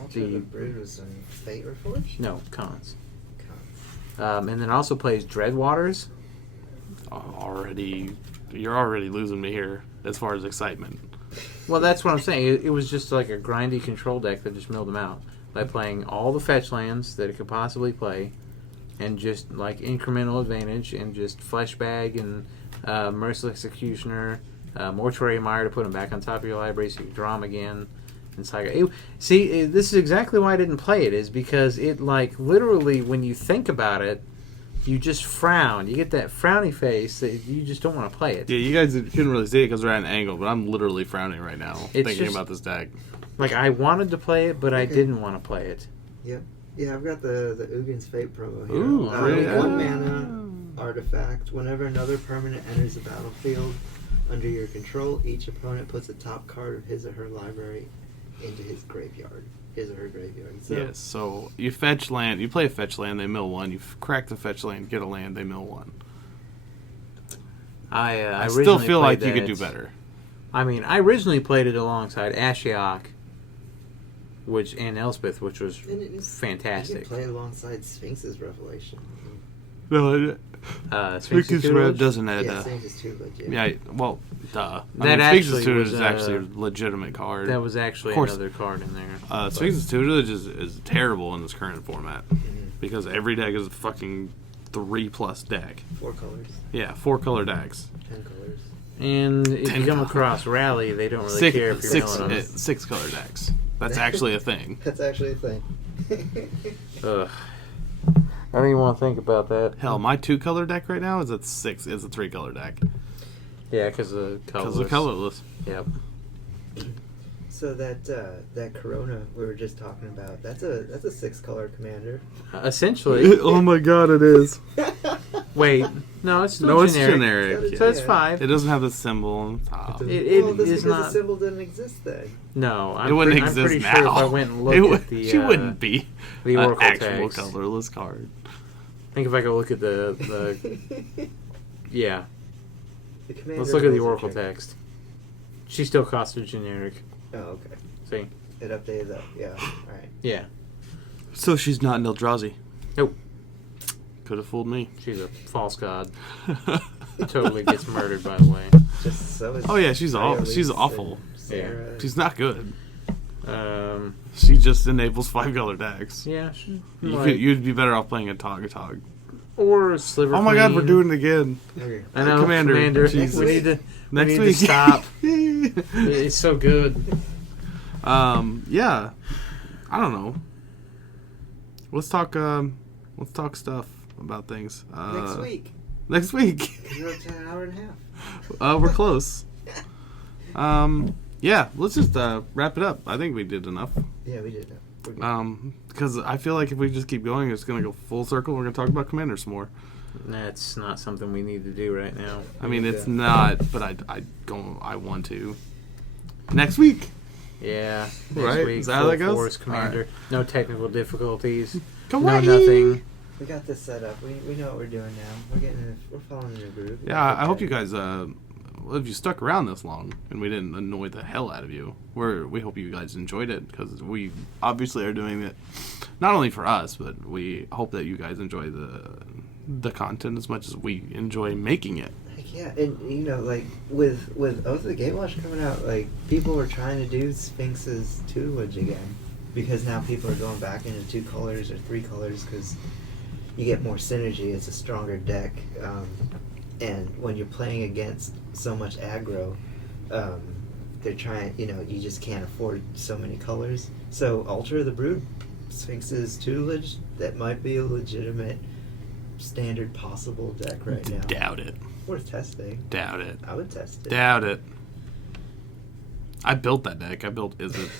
Alter the Brood with some Fate Reforged? No, cons. Cons. And then also plays Dreadwaters. You're already losing me here as far as excitement. Well, that's what I'm saying. It was just like a grindy control deck that just milled them out by playing all the fetch lands that it could possibly play, and just like incremental advantage, and just Fleshbag and Merciless Executioner, Mortuary Mire to put them back on top of your library so you can draw them again. And Psycho. This is exactly why I didn't play it. Is because it like literally when you think about it, you just frown. You get that frowny face that you just don't want to play it. Yeah, you guys couldn't really see it because we're at an angle, but I'm literally frowning right now It's thinking just- about this deck. Like I wanted to play it, but I didn't want to play it. Yeah, I've got the Ugin's Fate promo here. Ooh, great. 1 mana artifact. Whenever another permanent enters the battlefield under your control, each opponent puts a top card of his or her library into his graveyard. His or her graveyard. So, Yes, so you fetch land, you play a fetch land, they mill 1. You crack the fetch land, get a land, they mill 1. I still originally feel like played you could that- do better. I mean, I originally played it alongside Ashiok, and Elspeth, which was and you fantastic. can play alongside Sphinx's Revelation. No, Sphinx's Sphinx's Tutelage? Rev doesn't add Yeah, Sphinx is too legit. Yeah, well, duh. That Sphinx's actually Tutelage was, is actually a legitimate card. That was actually Of course. another card in there. Sphinx's Tutelage is terrible in this current format. Because every deck is a fucking 3+ deck. 4 colors, Yeah, 4 color decks. 10 colors. And if 10 you come colors. across Rally, they don't really care if you're milling them. 6 color decks. That's actually a thing. That's actually a thing. Ugh. I don't even want to think about that. Hell, my 2 color deck right now is at 6. It's a 3 color deck. Yeah, because of colorless. Because of colorless. Yep. So that Corona we were just talking about, that's a 6 color commander. Essentially. Oh my god, it is. Wait. No, it's still No, it's generic. generic. So it's Yeah. 5. It doesn't have the symbol on the top. It Well, that's is because not. the symbol didn't exist then. No, It wouldn't I'm exist pretty now. sure if I went and It looked would- at the she wouldn't be the an Oracle actual text. colorless card. I think if I go look at the yeah, The commander let's look at the was a Oracle trick. text. She still costs a generic. Oh, okay. See? It updated that. Yeah. All right. Yeah, So she's not an Eldrazi. Nope. Could have fooled me. she's a false god. Totally gets murdered, by the way. Just so is Oh yeah, she's awful. Iolise She's and awful. Sarah. She's not good. Um, She just enables 5 color decks. yeah, You'd be better off playing a Tog. or Sliver. Oh my god, we're Queen. doing it again. Okay. I know, Commander. Commander. Jesus. We need to. Next we need week. to stop. It's so good. Yeah. I don't know. Let's talk stuff about things. Next week. Next week. We're up to an hour and a half. We're close. Yeah, let's just wrap it up. I think we did enough. Yeah, we did that. We're good. Because I feel like if we just keep going, it's going to go full circle. We're going to talk about Commander some more. That's not something we need to do right now. I mean, it's Yeah. not, but I want to. Next week. Yeah, next Right? week, Is that how full that goes? force Commander. No technical difficulties. Kawaii! No nothing. We got this set up. We know what we're doing now. We're following a groove. Yeah, I hope you guys, if you stuck around this long and we didn't annoy the hell out of you, we hope you guys enjoyed it because we obviously are doing it not only for us, but we hope that you guys enjoy the content as much as we enjoy making it. Heck yeah, and you know, like with Oath of the Gatewatch coming out, like people were trying to do Sphinx's tutelage again because now people are going back into 2 colors or 3 colors because you get more synergy. It's a stronger deck, and when you're playing against so much aggro, they're trying. You know, you just can't afford so many colors. So Altar of the Brood, Sphinx's tutelage, that might be a legitimate standard possible deck right now. Doubt it. Worth testing. Doubt it. I would test it. Doubt it. I built that deck. I built Is It.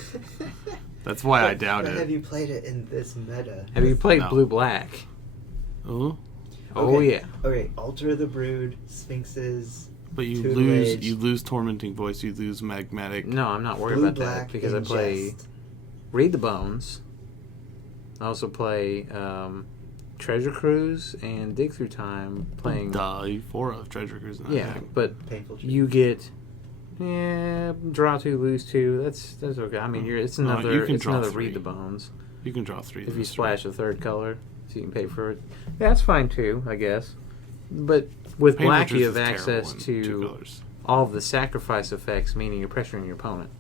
That's why I doubt But have it. you played it in this meta? Have you played No. Blue Black? Oh, Oh Okay. yeah. Okay, Altar of the Brood, Sphinx's. but you Tutelage. lose Tormenting Voice. You lose Magmatic. No, I'm not worried Blue about Black that because I play Ingest. Read the Bones. I also play Treasure Cruise and Dig Through Time. Playing. Duh, 4 of Treasure Cruise. in that Yeah, deck. but Painful Truth. you get. Yeah, draw 2, lose 2. That's okay. I mean, it's No, another. you can It's draw another 3. Read the Bones. You can draw 3. If you splash a 3rd color, so you can pay for it. That's fine too, I guess. But with Painful black, Truth you have is terrible access in 2 to colors. all of the sacrifice effects, meaning you're pressuring your opponent.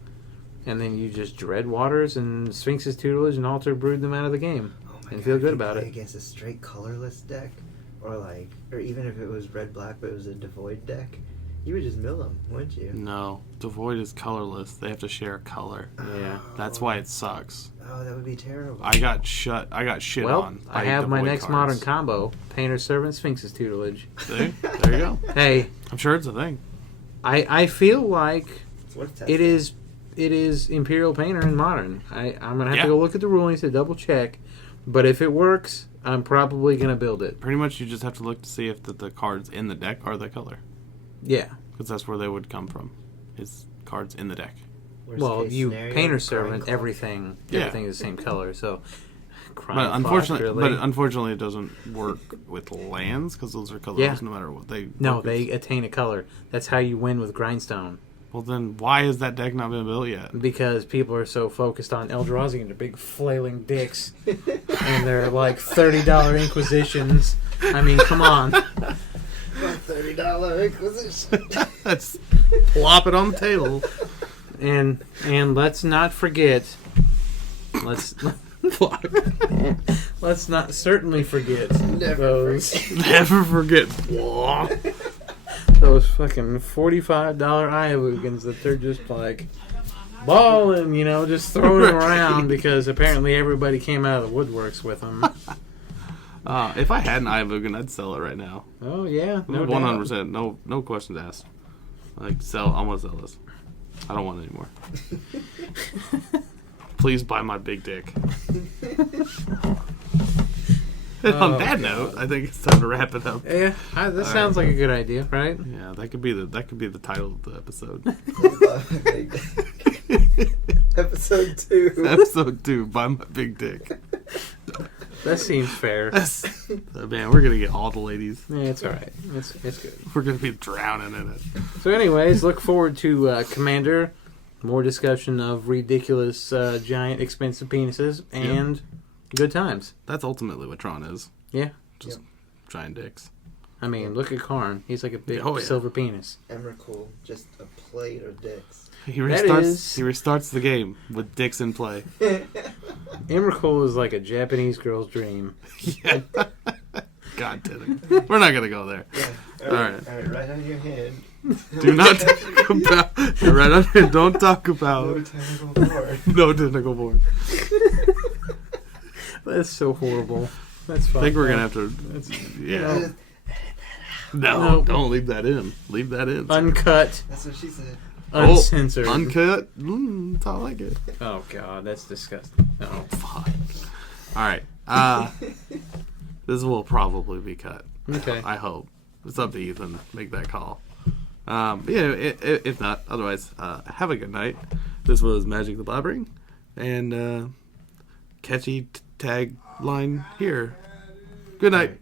And then you just dread waters and Sphinx's tutelage and altar brood them out of the game. Oh my and God, feel if good you about play it. Against a straight colorless deck, or even if it was red black but it was a devoid deck, you would just mill them, wouldn't you? No, Devoid is colorless. They have to share a color. Yeah. That's why it sucks. Oh, that would be terrible. I got shit Well, on. I by have my Devoid next cards. modern combo: Painter Servant, Sphinx's tutelage. See? There you go. Hey, I'm sure it's a thing. I feel like It's worth testing. it is it is Imperial Painter in Modern. I'm going to have Yeah. to go look at the rulings to double check. But if it works, I'm probably going to build it. Pretty much, you just have to look to see if the cards in the deck are the color. Yeah. Because that's where they would come from. Is cards in the deck. Worst Well, case you scenario, Painter Grinding Servant, Cloth. everything Yeah. is the same color. So, But unfortunately, it doesn't work with lands because those are colors Yeah. no matter what they. No, work they as. attain a color. That's how you win with Grindstone. Well, then why has that deck not been built yet? Because people are so focused on Eldrazi and their big flailing dicks. And their, like, $30 Inquisitions. I mean, come on. My $30 Inquisition. Let's plop it on the table. And let's not forget... Let's not certainly forget Never those... forget. Never forget. Blah. Those fucking $45 Iowugans that they're just like balling, just throwing them around because apparently everybody came out of the woodworks with them. If I had an Ivugan, I'd sell it right now. Oh yeah, no 100%. No questions asked. Like I want to sell this. I don't want it anymore. Please buy my big dick. And on that note, I think it's time to wrap it up. Yeah, that sounds like a good idea, right? Yeah, that could be the title of the episode. Episode 2. Episode 2, buy my big dick. That seems fair. Man, we're gonna get all the ladies. Yeah, it's all right. It's good. We're gonna be drowning in it. So, anyways, look forward to Commander. More discussion of ridiculous, giant, expensive penises and good times. That's ultimately what Tron is. Yeah. Just giant dicks. I mean, look at Karn. He's like a big Oh, yeah. silver penis. Emrakul, just a plate of dicks. He restarts the game with dicks in play. Emrakul is like a Japanese girl's dream. Yeah. God damn it. We're not gonna go there. Yeah. All right. All right, right on your head. Do not talk about. Right on here. Don't talk No about. tentacle board. No tentacle board. That's so horrible. That's fine. I think we're gonna have to. Yeah. No, Nope. don't leave that in. Leave that in. Uncut, That's what she said. uncensored. Uncut. That's how I like it. Oh god, that's disgusting. Oh. Fuck. All right. This will probably be cut. Okay. I hope. It's up to Ethan. Make that call. If not, otherwise, have a good night. This was Magic the Blabbering, and catchy tagline here. Good night.